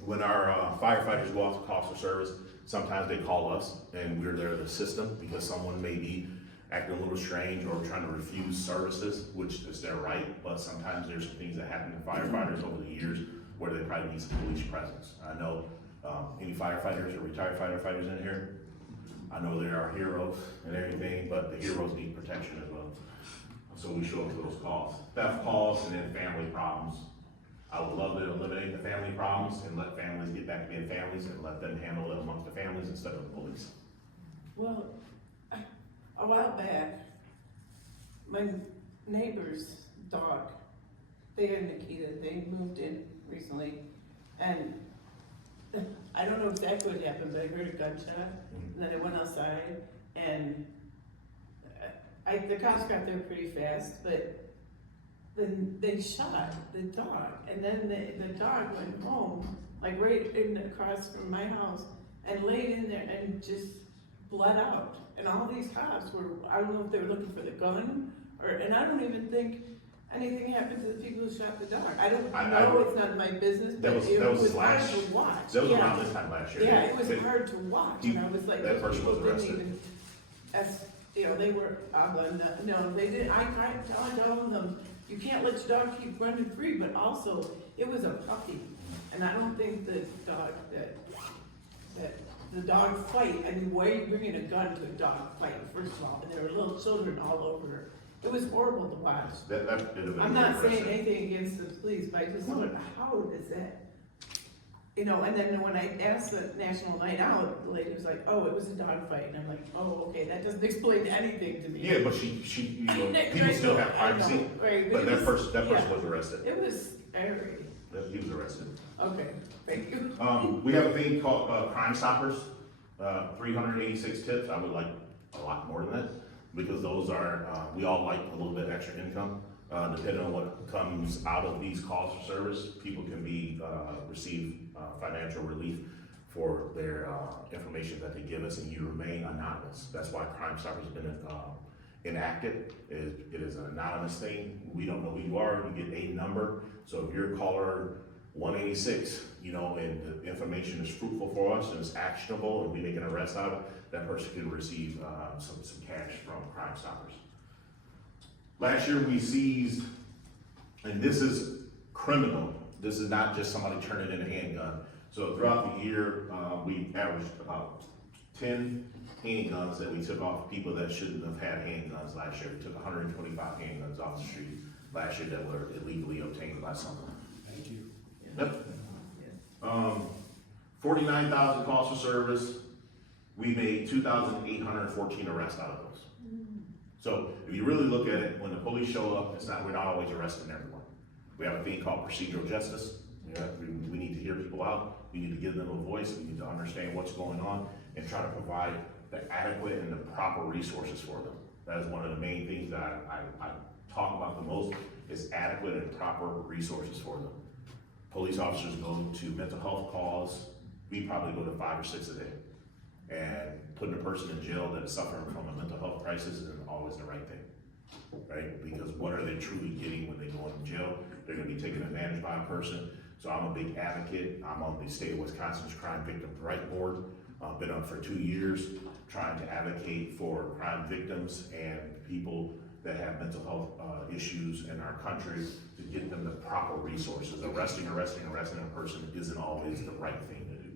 when our firefighters go off to calls for service, sometimes they call us and we're there to assist them because someone may be acting a little strange or trying to refuse services, which is their right, but sometimes there's some things that happen to firefighters over the years where they probably need some police presence. I know any firefighters or retired firefighters in here, I know there are heroes and everything, but the heroes need protection as well. So we show up to those calls. Theft calls and then family problems. I would love to eliminate the family problems and let families get back to being families and let them handle it amongst the families instead of the police. Well, a while back, my neighbor's dog, they and Nikita, they moved in recently, and I don't know exactly what happened, but I heard a gunshot, and then I went outside, and the cops got there pretty fast, but then they shot the dog, and then the dog went home, like right across from my house, and laid in there and just bled out. And all these cops were, I don't know if they were looking for the gun, and I don't even think anything happened to the people who shot the dog. I don't know, it's not my business, but it was hard to watch. That was around this time last year. Yeah, it was hard to watch, and I was like, that person was arrested. you know, they were, no, they didn't, I tried telling them, you can't let your dog keep running free, but also, it was a puppy. And I don't think the dog, that the dog fight, I mean, why are you bringing a gun to a dog fight, first of all? And there were little children all over. It was horrible to watch. That could have been I'm not saying aggressive. anything against the police, but I just wonder, how is that? You know, and then when I asked the National Night Out, the lady was like, oh, it was a dog fight, and I'm like, oh, okay, that doesn't explain anything to me. Yeah, but she, you know, people still have privacy, Right, but it that was- person yeah. was arrested. It was scary. He was arrested. Okay, thank you. We have a thing called, Crime Stoppers, 386 tips. I would like a lot more than that, because those are, we all like a little bit extra income. Depending on what comes out of these calls for service, people can receive financial relief for their information that they give us, and you remain anonymous. That's why Crime Stoppers have been enacted. It is an anonymous thing. We don't know who you are. You get a number. So if you're caller 186, you know, and the information is fruitful for us and it's actionable, and we make an arrest out of it, that person can receive some cash from Crime Stoppers. Last year we seized, and this is criminal, this is not just somebody turning in a handgun. So throughout the year, we averaged about 10 handguns that we took off people that shouldn't have had handguns last year. We took 125 handguns off the street last year that were illegally obtained by someone. Thank you. Yep. 49,000 calls for service. We made 2,814 arrests out of those. So if you really look at it, when the police show up, we're not always arresting everyone. We have a thing called procedural justice. We need to hear people out. We need to give them a voice. We need to understand what's going on and try to provide the adequate and the proper resources for them. That is one of the main things that I talk about the most, is adequate and proper resources for them. Police officers go to mental health calls. We probably go to 5 or 6 a day. And putting a person in jail that is suffering from a mental health crisis isn't always the right thing, right? Because what are they truly getting when they go into jail? They're gonna be taken advantage by a person. So I'm a big advocate. I'm on the state of Wisconsin's Crime Victims' Right Board. I've been on for 2 years, trying to advocate for crime victims and people that have mental health issues in our country to get them the proper resources. Arresting a person isn't always the right thing to do.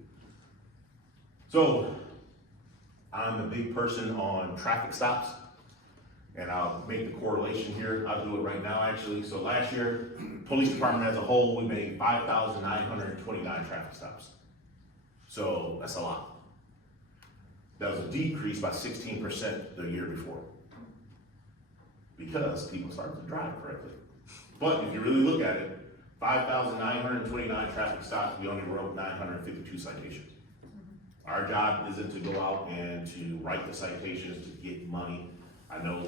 So, I'm a big person on traffic stops, and I'll make the correlation here. I'll do it right now, actually. So last year, police department as a whole, we made 5,929 traffic stops. So that's a lot. That was a decrease by 16% the year before, because people started to drive correctly. But if you really look at it, 5,929 traffic stops, we only wrote 952 citations. Our job isn't to go out and to write the citations to get money. I know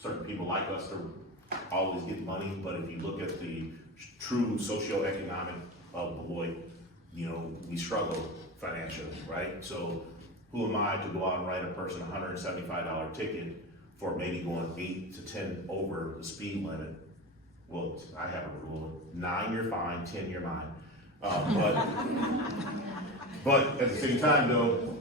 certain people like us to always get money, but if you look at the true socioeconomic of Beloit, you know, we struggle financially, right? So who am I to go out and write a person a $175 ticket for maybe going 8 to 10 over the speed limit? Well, I have a rule: 9 you're fine, 10 you're mine. But at the same time, though,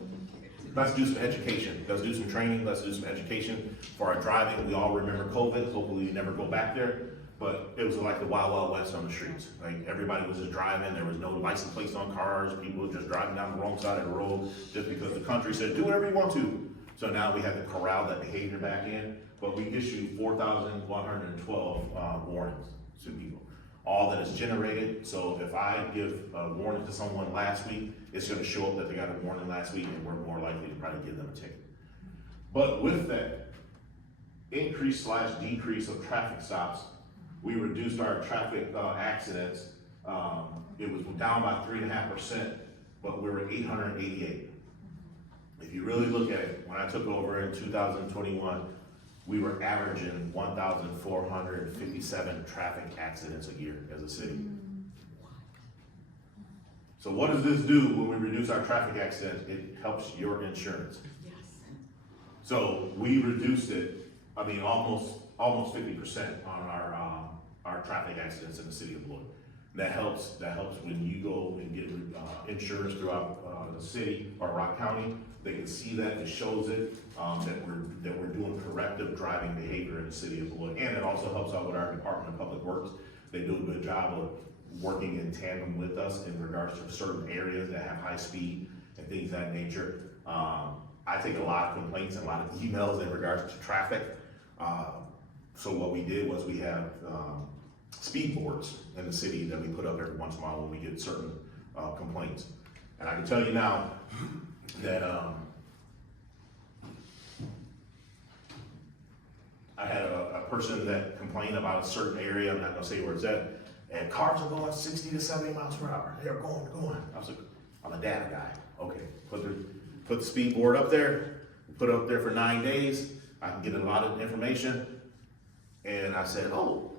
let's do some education. Let's do some training. Let's do some education for our driving. We all remember COVID. Hopefully we never go back there. But it was like the Wild Wild West on the streets. Like, everybody was just driving. There was no license plates on cars. People were just driving down the wrong side of the road just because the country said, do whatever you want to. So now we have to corral that behavior back in. But we issued 4,112 warnings to people. All that is generated. So if I give a warning to someone last week, it's going to show up that they got a warning last week, and we're more likely to probably give them a ticket. But with that increase / decrease of traffic stops, we reduced our traffic accidents. It was down by 3.5%, but we were 888. If you really look at it, when I took over in 2021, we were averaging 1,457 traffic accidents a year as a city. So what does this do when we reduce our traffic accidents? It helps your insurance. Yes. So we reduced it, I mean, almost 50% on our traffic accidents in the city of Beloit. That helps when you go and get insurance throughout the city or Rock County. They can see that, it shows it, that we're doing corrective driving behavior in the city of Beloit. And it also helps out with our Department of Public Works. They do a good job of working in tandem with us in regards to certain areas that have high speed and things of that nature. I take a lot of complaints and a lot of emails in regards to traffic. So what we did was we have speed boards in the city that we put up every once in a while when we get certain complaints. And I can tell you now that I had a person that complained about a certain area, I'm not gonna say where it's at, and cars are going 60 to 70 miles per hour. They're going. I was like, I'm a data guy. Okay, put the speed board up there, put it up there for 9 days. I can get a lot of information. And I said, oh,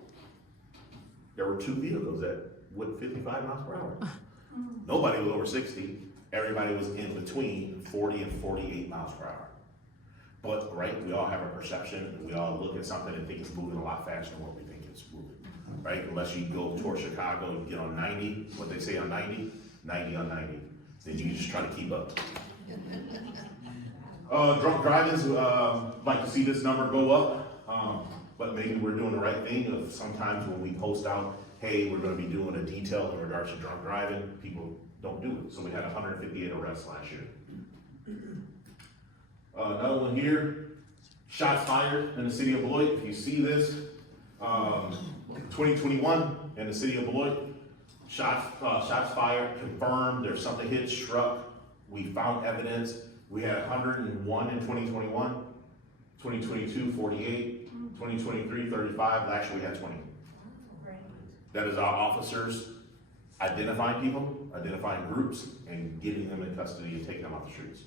there were 2 vehicles that went 55 miles per hour. Nobody was over 60. Everybody was in between 40 and 48 miles per hour. But, right, we all have a perception. We all look at something and think it's moving a lot faster than what we think it's moving. Right? Unless you go towards Chicago and get on 90, what they say on 90 on 90. Then you can just try to keep up. Drunk drivers like to see this number go up, but maybe we're doing the right thing. Of sometimes when we post out, hey, we're going to be doing a detail in regards to drunk driving, people don't do it. So we had 158 arrests last year. Another one here, shots fired in the city of Beloit. If you see this, 2021 in the city of Beloit, shots fired, confirmed, there's something hit, struck. We found evidence. We had 101 in 2021, 2022, 48, 2023, 35, last year we had 20. That is our officers identifying people, identifying groups, and getting them in custody and taking them off the streets.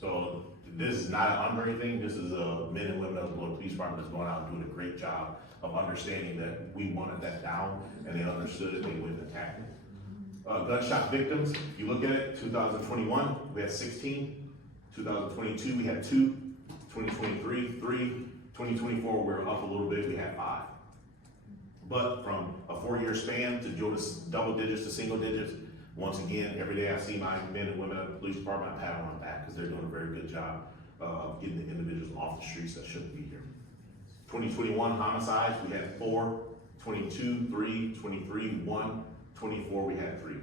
So this is not an Andre thing, this is men and women of the Beloit Police Department that's going out and doing a great job of understanding that we wanted that down, and they understood it, they went and attacked it. Gunshot victims, if you look at it, 2021, we had 16, 2022, we had 2, 2023, 3, 2024, we're up a little bit, we had 5. But from a 4-year span to go to double digits to single digits, once again, every day I see my men and women at the police department, I pat them on the back because they're doing a very good job of getting the individuals off the streets that shouldn't be here. 2021 homicides, we had 4, 22, 3, 23, 1, 24, we had 3.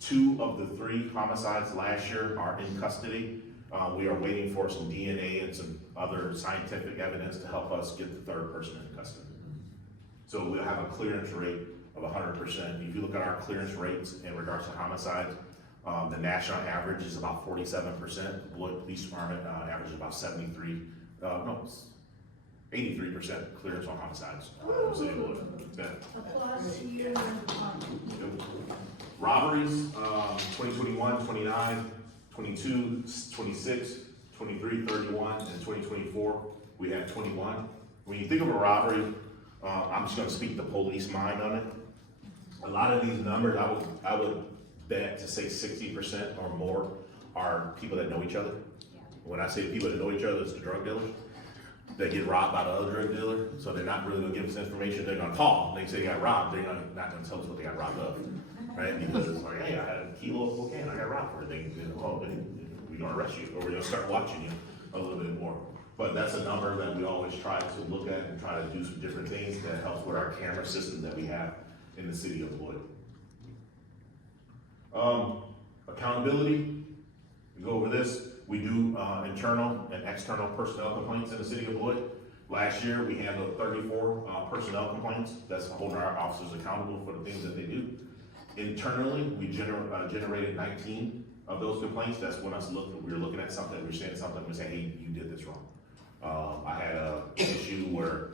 2 of the 3 homicides last year are in custody. We are waiting for some DNA and some other scientific evidence to help us get the 3rd person in custody. So we'll have a clearance rate of 100%. If you look at our clearance rates in regards to homicides, the national average is about 47%. The Beloit Police Department average is about 83% clearance on homicides. Applause to you and the department. Robberies, 2021, 29, 22, 26, 23, 31, and 2024, we had 21. When you think of a robbery, I'm just gonna speak the police mind on it. A lot of these numbers, I would bet to say 60% or more are people that know each other. Yeah. When I say people that know each other, it's the drug dealers. They get robbed by the other drug dealer, so they're not really gonna give us information. They're gonna call, they say they got robbed, they're not gonna tell us what they got robbed of, right? Because it's like, hey, I had a kilo of cocaine, I got robbed for it. We're gonna arrest you, or we're gonna start watching you a little bit more. But that's a number that we always try to look at and try to do some different things that helps with our camera system that we have in the city of Beloit. Accountability, we go over this. We do internal and external personnel complaints in the city of Beloit. Last year, we handled 34 personnel complaints. That's holding our officers accountable for the things that they do. Internally, we generated 19 of those complaints. That's when we were looking at something, we were saying something, we say, hey, you did this wrong. I had an issue where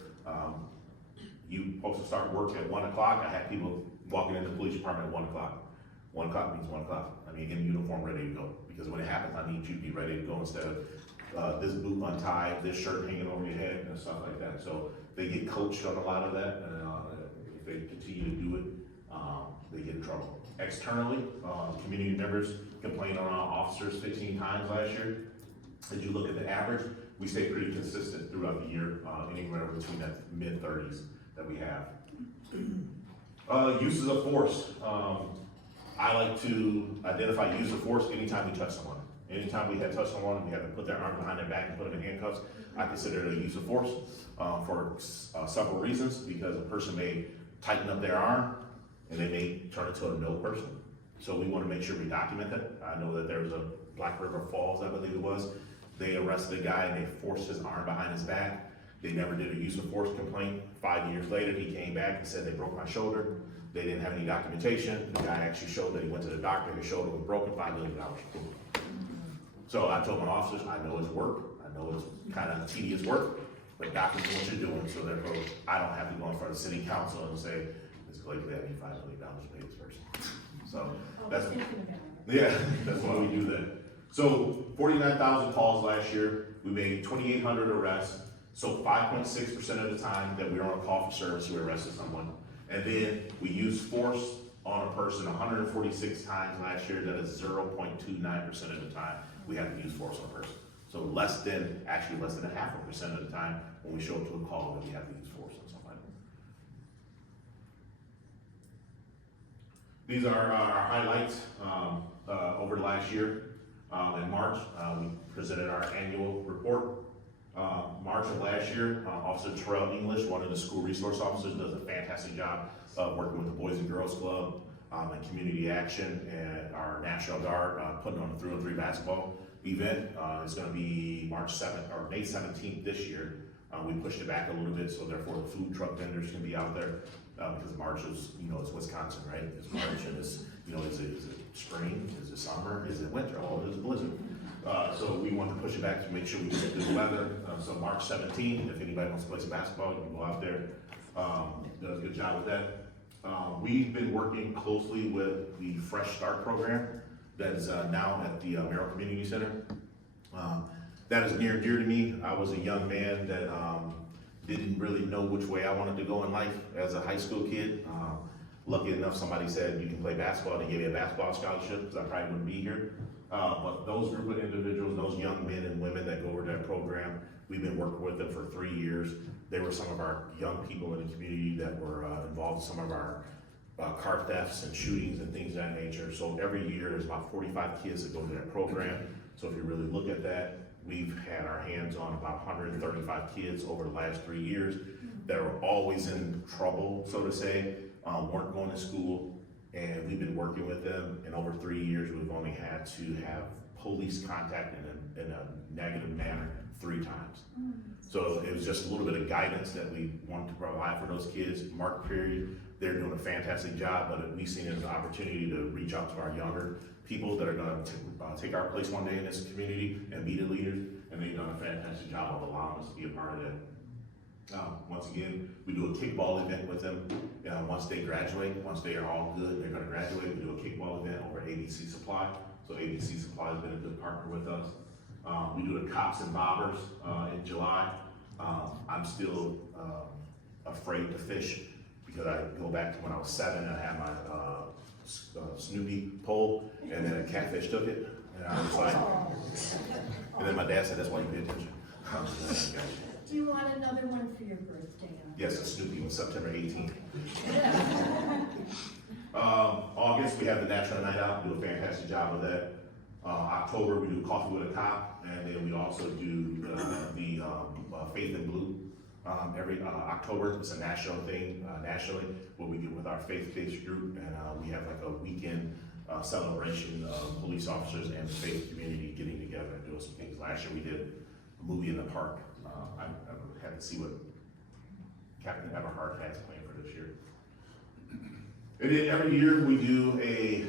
you supposed to start work at 1 o'clock. I had people walking into the police department at 1 o'clock. 1 o'clock means 1 o'clock. I mean, in uniform, ready to go. Because when it happens, I need you to be ready to go instead of this boot untied, this shirt hanging over your head and stuff like that. So they get coached on a lot of that, and if they continue to do it, they get in trouble. Externally, community members complained on our officers 15 times last year. As you look at the average, we stay pretty consistent throughout the year, anywhere between that mid-30s that we have. Uses of force. I like to identify use of force anytime we touch someone. Anytime we had touched someone, we had to put their arm behind their back and put them in handcuffs. I consider it a use of force for several reasons, because a person may tighten up their arm and they may turn into a no person. So we want to make sure we document that. I know that there was a Black River Falls, I believe it was. They arrested a guy and they forced his arm behind his back. They never did a use of force complaint. 5 years later, he came back and said they broke my shoulder. They didn't have any documentation. The guy actually showed that he went to the doctor, his shoulder was broken, $5 million. So I told my officers, I know it's work. I know it's kind of tedious work, but document what you're doing, so therefore I don't have to go in front of city council and say, Ms. Blakely, I need $5 million to pay this person. So that's, yeah, that's why we do that. So 49,000 calls last year. We made 2,800 arrests. So 5.6% of the time that we were on a call for service, we arrested someone. And then we used force on a person 146 times last year. That is 0.29% of the time we had to use force on a person. So less than 0.5% of the time when we show up to a call that we have to use force on somebody. These are our highlights over the last year. In March, we presented our annual report. March of last year, Officer Terrell English, one of the school resource officers, does a fantastic job working with the Boys and Girls Club and Community Action and our National Guard, putting on the 3-on-3 basketball event. It's going to be March 7th or May 17th this year. We pushed it back a little bit, so therefore the food truck vendors can be out there because March is, it's Wisconsin, right? It's March and it's, is it spring? Is it summer? Is it winter? Oh, it is blizzard. So we want to push it back to make sure we get good weather. So March 17th, if anybody wants to play some basketball, you can go out there. Does a good job with that. We've been working closely with the Fresh Start program that is now at the Merrill Community Center. That is near and dear to me. I was a young man that didn't really know which way I wanted to go in life as a high school kid. Lucky enough, somebody said you can play basketball. They gave me a basketball scholarship because I probably wouldn't be here. But those group of individuals, those young men and women that go over that program, we've been working with them for 3 years. They were some of our young people in the community that were involved in some of our car thefts and shootings and things of that nature. So every year there's about 45 kids that go to that program. So if you really look at that, we've had our hands on about 135 kids over the last 3 years that were always in trouble, so to say, weren't going to school. And we've been working with them, and over 3 years, we've only had to have police contact in a negative manner 3 times. So it was just a little bit of guidance that we wanted to provide for those kids. Mark Perry, they're doing a fantastic job, but we've seen it as an opportunity to reach out to our younger people that are gonna take our place one day in this community and be the leaders, and they've done a fantastic job of allowing us to be a part of that. Once again, we do a kickball event with them. Once they graduate, once they are all good, they're gonna graduate, we do a kickball event over at ABC Supply. So ABC Supply has been a good partner with us. We do the Cops and Bobbers in July. I'm still afraid to fish because I go back to when I was 7 and I had my Snoopy pole, and then a catfish took it. And I was like, and then my dad said, that's why you pay attention. Do you want another one for your birthday? Yes, it's Snoopy on September 18th. August, we have the National Night Out, do a fantastic job of that. October, we do Coffee with a Cop, and then we also do the Faith in Blue. Every October, it's a national thing, nationally, where we get with our faith-based group, and we have like a weekend celebration of police officers and the faith community getting together and doing some things. Last year, we did a movie in the park. I had to see what Captain Everhart has planned for this year. And then every year we do a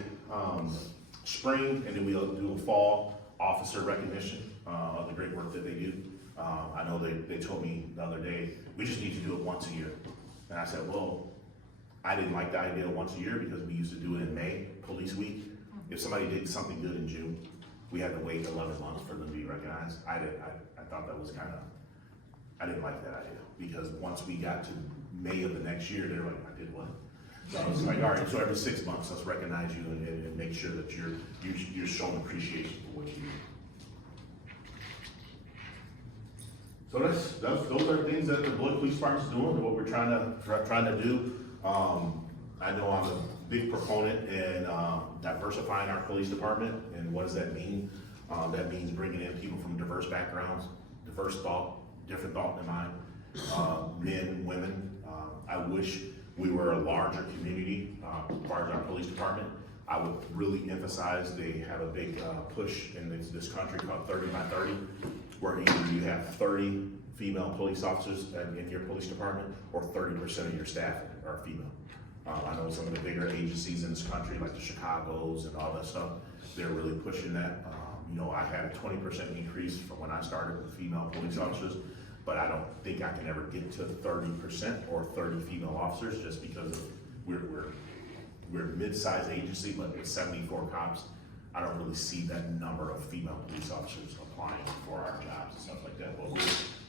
spring, and then we'll do a fall officer recognition of the great work that they do. I know they told me the other day, we just need to do it once a year. And I said, well, I didn't like the idea of once a year because we used to do it in May, Police Week. If somebody did something good in June, we had to wait 11 months for them to be recognized. I thought that was I didn't like that idea, because once we got to May of the next year, they were like, I did what? So I was like, all right, so every 6 months, let's recognize you and make sure that you're showing appreciation for what you do. So those are things that the Beloit Police Department is doing, and what we're trying to do. I know I'm a big proponent in diversifying our police department, and what does that mean? That means bringing in people from diverse backgrounds, diverse thought, different thought than mine, men, women. I wish we were a larger community as far as our police department. I would really emphasize they have a big push in this country called 30 by 30, where either you have 30 female police officers in your police department, or 30% of your staff are female. I know some of the bigger agencies in this country, like the Chicagos and all that stuff, they're really pushing that. You know, I had a 20% increase from when I started with female police officers, but I don't think I can ever get to 30% or 30 female officers, just because of we're a mid-sized agency, but with 74 cops, I don't really see that number of female police officers applying for our jobs and stuff like that. But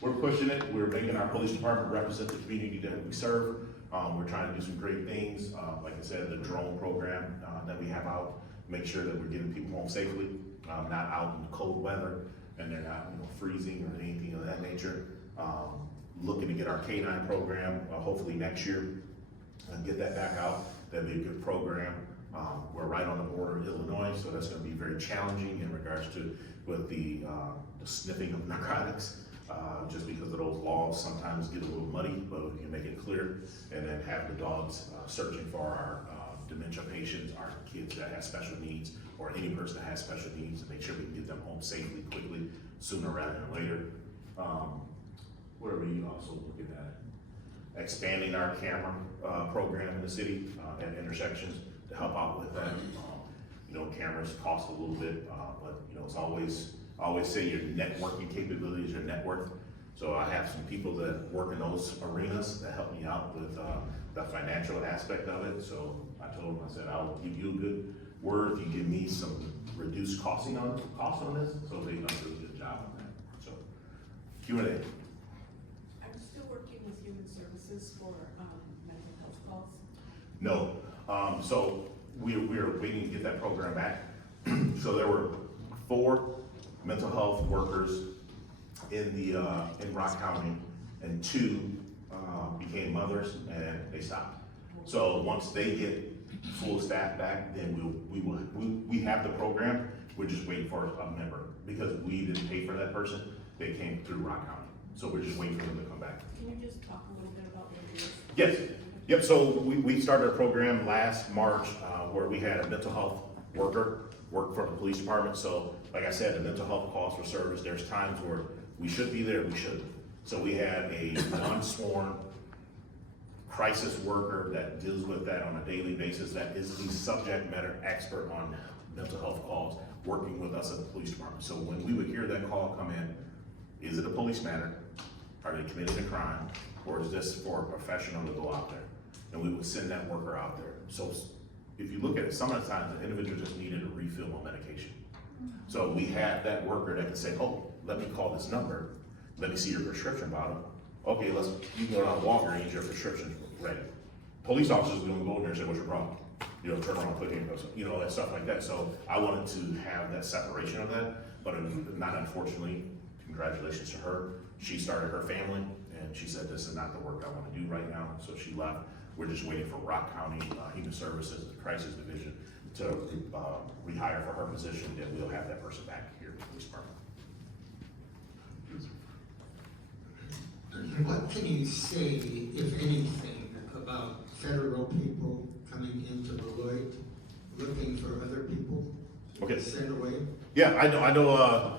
we're pushing it. We're making our police department represent the community that we serve. We're trying to do some great things. Like I said, the drone program that we have out, make sure that we're getting people home safely, not out in cold weather, and they're not, you know, freezing or anything of that nature. Looking to get our K9 program, hopefully next year, and get that back out. That'd be a good program. We're right on the border of Illinois, so that's going to be very challenging in regards to with the sniffing of narcotics, just because of those laws sometimes get a little muddy, but we can make it clear, and then have the dogs searching for our dementia patients, our kids that have special needs, or any person that has special needs, and make sure we can get them home safely, quickly, sooner rather than later. What are we also looking at? Expanding our camera program in the city at intersections to help out with that. You know, cameras cost a little bit, but you know, it's always say your networking capability is your net worth. So I have some people that work in those arenas that help me out with the financial aspect of it. So I told them, I said, I'll give you a good word if you give me some reduced cost on this. So they've done a really good job on that. So Q&A. Are you still working with human services for mental health calls? No. So we are waiting to get that program back. So there were 4 mental health workers in Rock County, and 2 became mothers and they stopped. So once they get full staff back, then we have the program. We're just waiting for a member, because we didn't pay for that person. They came through Rock County. So we're just waiting for them to come back. Can you just talk a little bit about what it is? Yes. Yep. So we started a program last March where we had a mental health worker work for the police department. So like I said, the mental health calls for service, there's times where we should be there, we shouldn't. So we have a non-sworn crisis worker that deals with that on a daily basis, that is the subject matter expert on mental health calls, working with us at the police department. So when we would hear that call come in, is it a police matter? Are they committing a crime? Or is this for a professional to go out there? And we would send that worker out there. So if you look at it, some of the times the individual just needed a refill on medication. So we have that worker that can say, oh, let me call this number. Let me see your prescription bottle. Okay, you can go down to Walgreens, your prescription's ready. Police officers, we don't go in there and say, what's your problem? You know, turn around, put handcuffs, you know, that stuff like that. So I wanted to have that separation of that, but not unfortunately, congratulations to her. She started her family, and she said, this is not the work I want to do right now, so she left. We're just waiting for Rock County Human Services, the Crisis Division, to rehire for her position, and we'll have that person back here at the police department. What can you say, if anything, about federal people coming into Beloit, looking for other people Okay. to send away? Yeah, I know,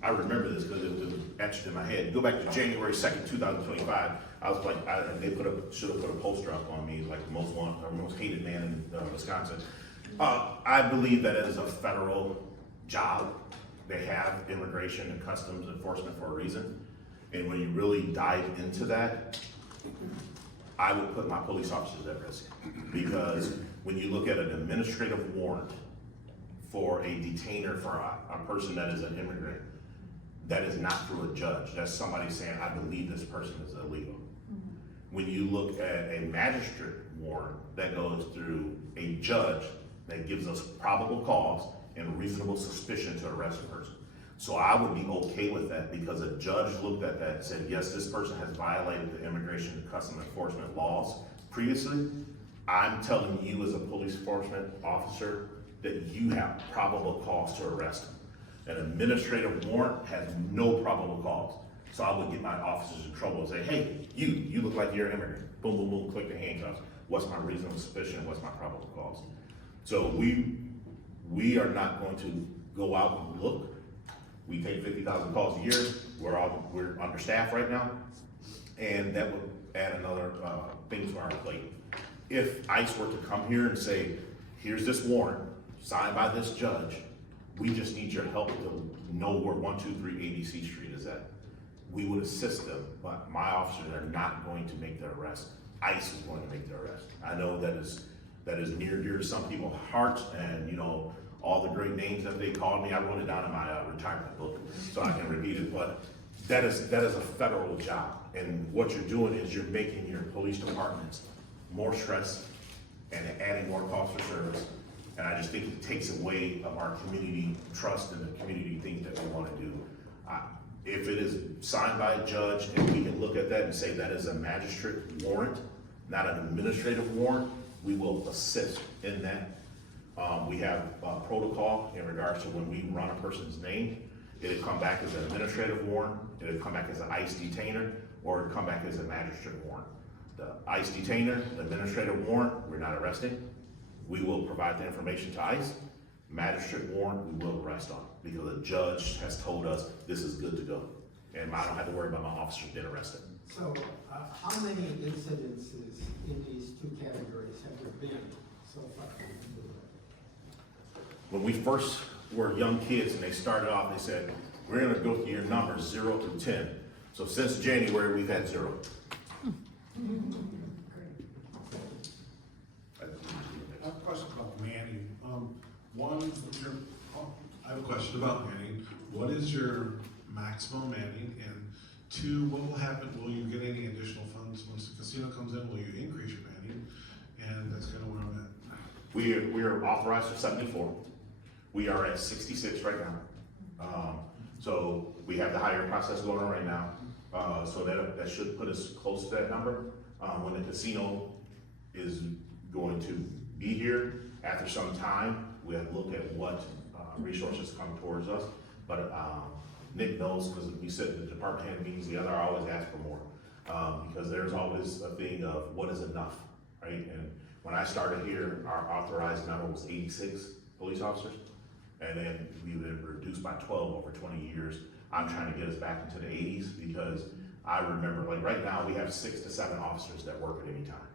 I remember this because it was etched in my head. Go back to January 2nd, 2025. I was like, they should have put a poster up on me, like the most hated man in Wisconsin. I believe that it is a federal job. They have immigration and customs enforcement for a reason. And when you really dive into that, I would put my police officers at risk. Because when you look at an administrative warrant for a detainer for a person that is an immigrant, that is not through a judge. That's somebody saying, I believe this person is illegal. When you look at a magistrate warrant that goes through a judge that gives us probable cause and reasonable suspicion to arrest a person. So I would be okay with that, because a judge looked at that and said, yes, this person has violated the immigration and customs enforcement laws previously, I'm telling you as a police enforcement officer that you have probable cause to arrest him. An administrative warrant has no probable cause. So I would get my officers in trouble and say, hey, you look like you're an immigrant. Boom, boom, boom, click the handcuffs. What's my reasonable suspicion? What's my probable cause? So we are not going to go out and look. We take 50,000 calls a year. We're understaffed right now. And that would add another thing to our plate. If ICE were to come here and say, here's this warrant signed by this judge, we just need your help to know where 123 ABC Street is at. We would assist them, but my officers are not going to make the arrest. ICE is going to make the arrest. I know that is near and dear to some people's hearts, and you know, all the great names that they called me, I wrote it down in my retirement book, so I can repeat it, but that is a federal job. And what you're doing is you're making your police departments more stressed and adding more cost for service. And I just think it takes away of our community trust and the community things that we want to do. If it is signed by a judge and we can look at that and say that is a magistrate warrant, not an administrative warrant, we will assist in that. We have a protocol in regards to when we run a person's name. It'll come back as an administrative warrant, it'll come back as an ICE detainer, or it'll come back as a magistrate warrant. The ICE detainer, the administrative warrant, we're not arresting. We will provide the information to ICE. Magistrate warrant, we will arrest on, because the judge has told us this is good to go. And I don't have to worry about my officers being arrested. So, how many incidences in these two categories have there been so far? When we first were young kids and they started off, they said, we're gonna go through your numbers 0 through 10. So since January, we've had 0. I have a question about Manning. I have a question about Manning. What is your maximum Manning? And 2, what will happen? Will you get any additional funds once the casino comes in? Will you increase your Manning? And that's kind of where I'm at. We are authorized for 74. We are at 66 right now. So we have the hiring process going on right now. So that should put us close to that number. When the casino is going to be here, after some time, we have to look at what resources come towards us. But Nick knows, because we said in the department head meetings, the other always ask for more. Because there's always a thing of what is enough, right? And when I started here, our authorized number was 86 police officers. And then we would reduce by 12 over 20 years. I'm trying to get us back into the 80s, because I remember, like right now, we have 6 to 7 officers that work at any time.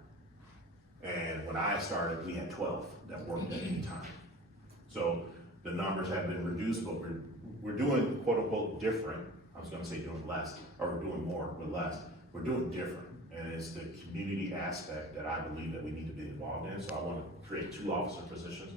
And when I started, we had 12 that worked at any time. So the numbers have been reduced, but we're doing quote unquote different. I was gonna say doing less, or we're doing more with less. We're doing different. And it's the community aspect that I believe that we need to be involved in. So I want to create 2 officer positions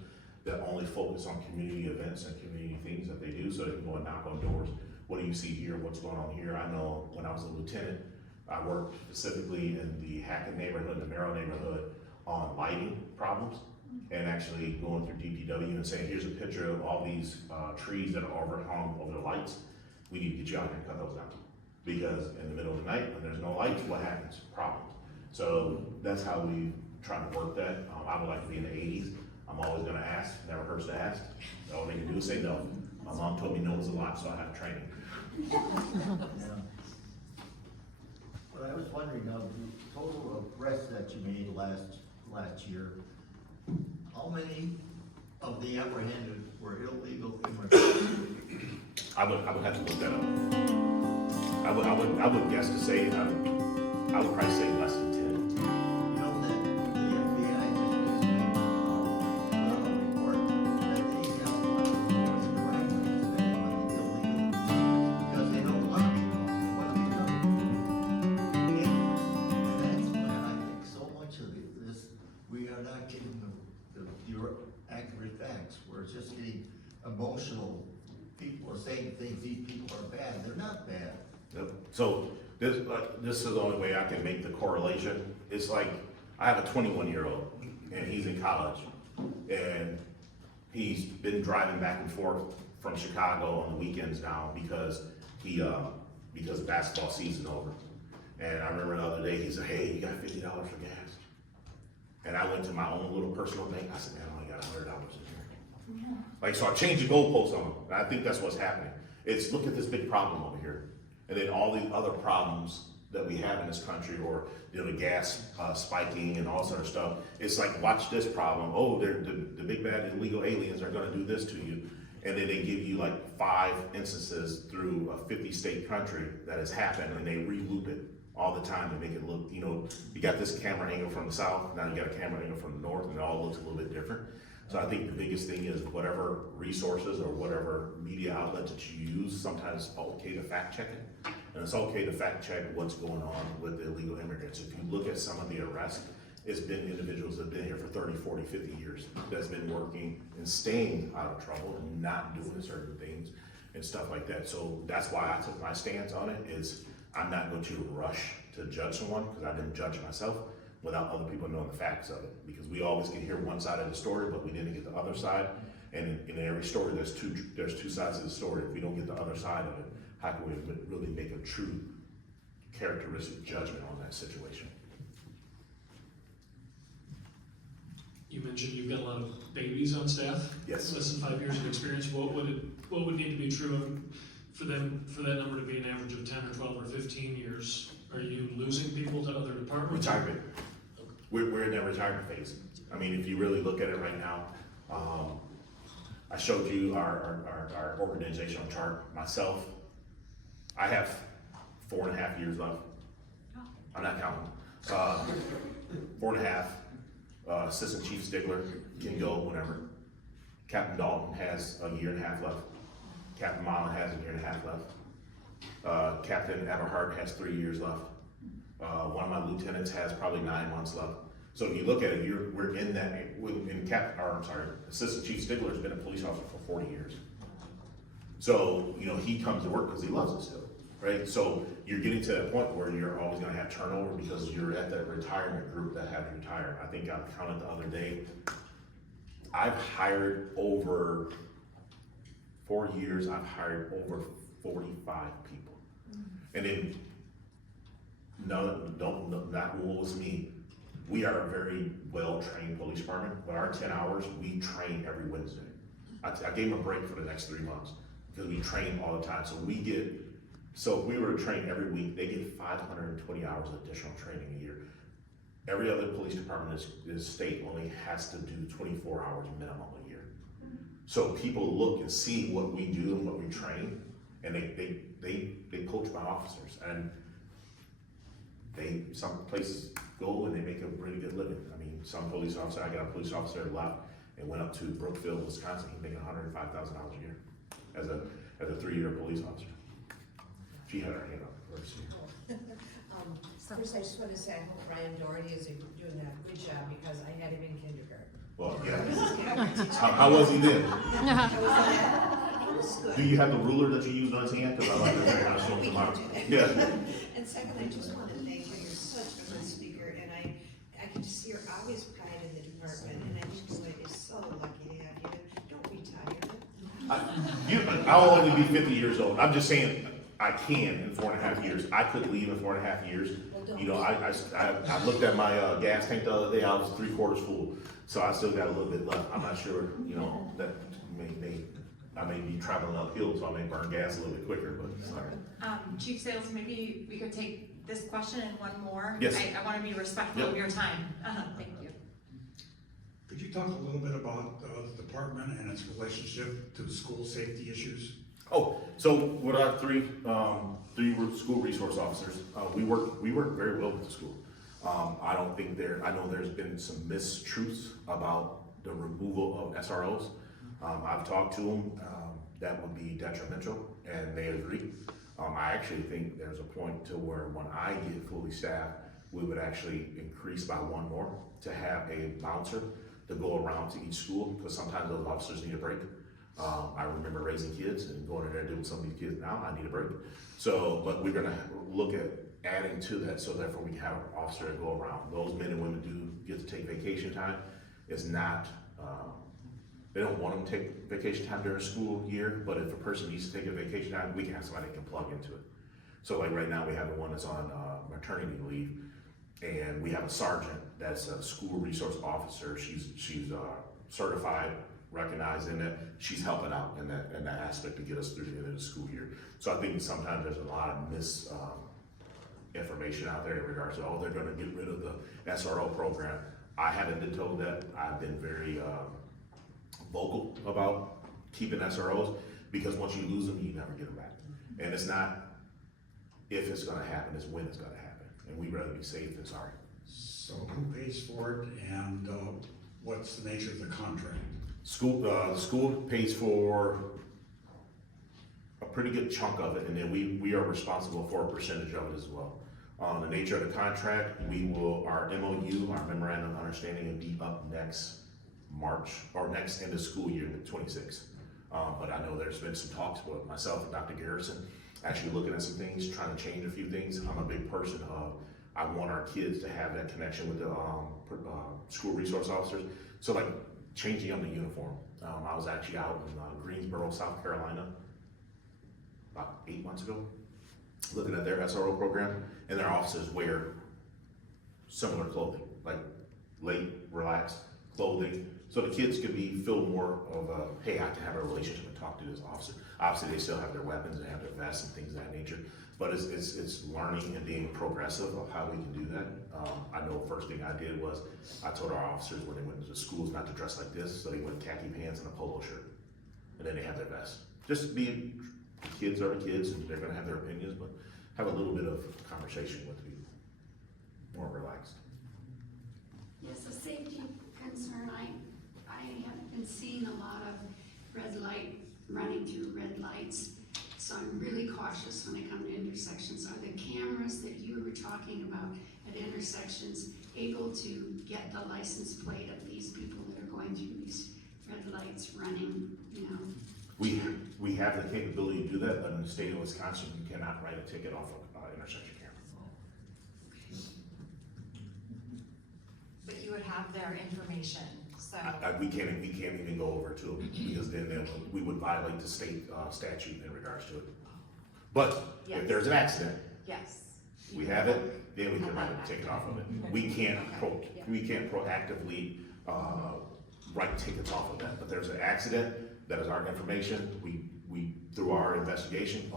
that only focus on community events and community things that they do, so they can go and knock on doors. What do you see here? What's going on here? I know when I was a lieutenant, I worked specifically in the Hackett neighborhood, the Merrill neighborhood, on lighting problems, and actually going through DPW and saying, here's a picture of all these trees that are overhung over the lights. We need to get you out here and cut those down. Because in the middle of the night, when there's no lights, what happens? Problems. So that's how we try to work that. I would like to be in the 80s. I'm always gonna ask, never hurts to ask. All they can do is say no. My mom told me no is a lot, so I have training. Yeah. But I was wondering, of the total arrests that you made last year, how many of the apprehended were illegal immigrants? I would have to look that up. I would guess to say, I would probably say less than 10. You know that the FBI just recently put out a report that they have a lot of crime on the illegal because they don't want to be what they do. And that's why I think so much of this, we are not getting the accurate facts. We're just getting emotional. People are saying things, these people are bad. They're not bad. Yep. So this is the only way I can make the correlation. It's like, I have a 21-year-old and he's in college, and he's been driving back and forth from Chicago on the weekends now because because basketball season over. And I remember the other day, he said, hey, you got $50 for gas? And I went to my own little personal bank, I said, man, I only got $100 in here. Like, so I changed the goalposts on them, and I think that's what's happening. It's, look at this big problem over here, and then all the other problems that we have in this country, or, you know, the gas spiking and all sort of stuff. It's like, watch this problem. Oh, the big bad illegal aliens are gonna do this to you. And then they give you like 5 instances through a 50-state country that has happened, and they re-loop it all the time to make it look, you know, you got this camera angle from the south, now you got a camera angle from the north, and it all looks a little bit different. So I think the biggest thing is whatever resources or whatever media outlet that you use, sometimes it's okay to fact check it. And it's okay to fact check what's going on with the illegal immigrants. If you look at some of the arrests, it's been individuals that have been here for 30, 40, 50 years, that's been working and staying out of trouble and not doing certain things and stuff like that. So that's why I took my stance on it, is I'm not going to rush to judge someone, because I didn't judge myself without other people knowing the facts of it. Because we always can hear one side of the story, but we didn't get the other side. And in every story, there's two sides of the story. If we don't get the other side of it, how can we really make a true characteristic judgment on that situation? You mentioned you've got a lot of babies on staff. Yes. Less than 5 years of experience. What would need to be true for that number to be an average of 10 or 12 or 15 years? Are you losing people to other departments? Retirement. We're in that retirement phase. I mean, if you really look at it right now, I showed you our organizational chart. Myself, I have 4.5 years left. I'm not counting. 4.5. Assistant Chief Stigler can go whenever. Captain Dalton has a 1.5 years left. Captain Mala has a 1.5 years left. Captain Eberhard has 3 years left. One of my lieutenants has probably 9 months left. So if you look at it, we're in that. Assistant Chief Stigler has been a police officer for 40 years. So, you know, he comes to work because he loves it still, right? So you're getting to that point where you're always gonna have turnover because you're at that retirement group that have retired. I think I counted the other day, I've hired over 4 years, I've hired over 45 people. And then, not rule was me. We are a very well-trained police department, but our 10 hours, we train every Wednesday. I gave them a break for the next 3 months because we train all the time. So if we were to train every week, they get 520 hours of additional training a year. Every other police department in this state only has to do 24 hours minimum a year. So people look and see what we do and what we train, and they coach my officers, and some places go and they make a pretty good living. I mean, some police officer, I got a police officer that left and went up to Brookfield, Wisconsin. He's making $105,000 a year as a 3-year police officer. She had her hand up first. First, I just want to say I hope Ryan Doherty is doing a good job, because I had him in kindergarten. Well, yeah. How was he then? He was good. Do you have the ruler that you used on his hand? Because I like to kind of show him out. Yeah. And second, I just want to thank you. You're such a good speaker, and I can just see your obvious pride in the department, and I just Beloit is so lucky to have you. Don't retire. I'll only be 50 years old. I'm just saying, I can in 4.5 years. I could leave in 4.5 years. You know, I looked at my gas tank the other day. I was 3/4 full, so I still got a little bit left. I'm not sure. You know, that I may be traveling uphill, so I may burn gas a little bit quicker. But sorry. Chief Sayles, maybe we could take this question and one more. Yes. I want to be respectful of your time. Thank you. Could you talk a little bit about the department and its relationship to school safety issues? Oh, so with our three school resource officers, we work very well with the school. I know there's been some mistruths about the removal of SROs. I've talked to them, that would be detrimental, and they agree. I actually think there's a point to where when I get fully staffed, we would actually increase by 1 more to have a bouncer to go around to each school, because sometimes those officers need a break. I remember raising kids and going in there doing some of these kids now, I need a break. So, but we're gonna look at adding to that, so therefore we can have an officer to go around. Those men and women do get to take vacation time. It's not, they don't want them to take vacation time during school year, but if a person needs to take a vacation time, we can have somebody that can plug into it. So like right now we have the one that's on maternity leave. And we have a sergeant that's a school resource officer. She's certified, recognized in it. She's helping out in that aspect to get us through the end of the school year. So I think sometimes there's a lot of information out there in regards to, oh, they're gonna get rid of the SRO program. I haven't been told that. I've been very vocal about keeping SROs, because once you lose them, you never get them back. And it's not if it's gonna happen, it's when it's gonna happen. And we'd rather be safe than sorry. So who pays for it, and what's the nature of the contract? The school pays for a pretty good chunk of it, and then we are responsible for a percentage of it as well. The nature of the contract, our MOU, our memorandum of understanding, will be up next March, or next end of school year, the 26th. But I know there's been some talks with myself and Dr. Garrison, actually looking at some things, trying to change a few things. I'm a big person of, I want our kids to have that connection with the school resource officers. So like changing up the uniform. I was actually out in Greensboro, South Carolina, about 8 months ago, looking at their SRO program, and their officers wear similar clothing, like late, relaxed clothing. So the kids could feel more of a, hey, I can have a relationship and talk to this officer. Obviously, they still have their weapons and have their vests and things of that nature, but it's learning and being progressive of how we can do that. I know the first thing I did was I told our officers when they went to schools not to dress like this, so they went khaki pants and a polo shirt, and then they have their vest. Just being, the kids are the kids, and they're gonna have their opinions, but have a little bit of conversation with people, more relaxed. Yes, a safety concern. I have been seeing a lot of red light, running through red lights. So I'm really cautious when I come to intersections. Are the cameras that you were talking about at intersections able to get the license plate of these people that are going through these red lights running, you know? We have the capability to do that, but in the state of Wisconsin, you cannot write a ticket off of intersection camera. But you would have their information, so. We can't even go over to it, because then we would violate the state statute in regards to it. But Yes. if there's an accident, Yes. we have it, then we can write a ticket off of it. We can't proactively write tickets off of that. But there's an accident, that is our information. We through our investigation,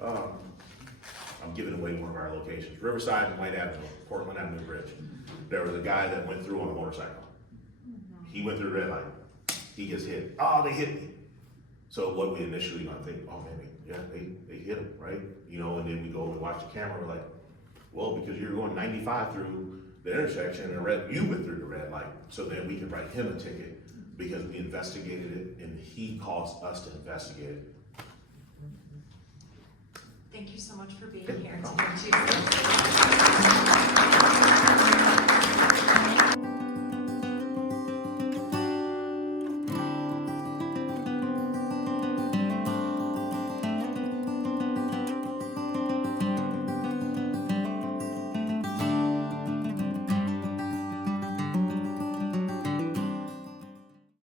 I'm giving away one of our locations, Riverside and White Avenue, Portland Avenue Bridge. There was a guy that went through on a motorcycle. He went through the red light. He gets hit. Oh, they hit me. So what we initially gonna think, oh man, they hit him, right? You know, and then we go and watch the camera. We're like, well, because you're going 95 through the intersection and you went through the red light. So then we can write him a ticket because we investigated it and he caused us to investigate it. Thank you so much for being Okay. here today.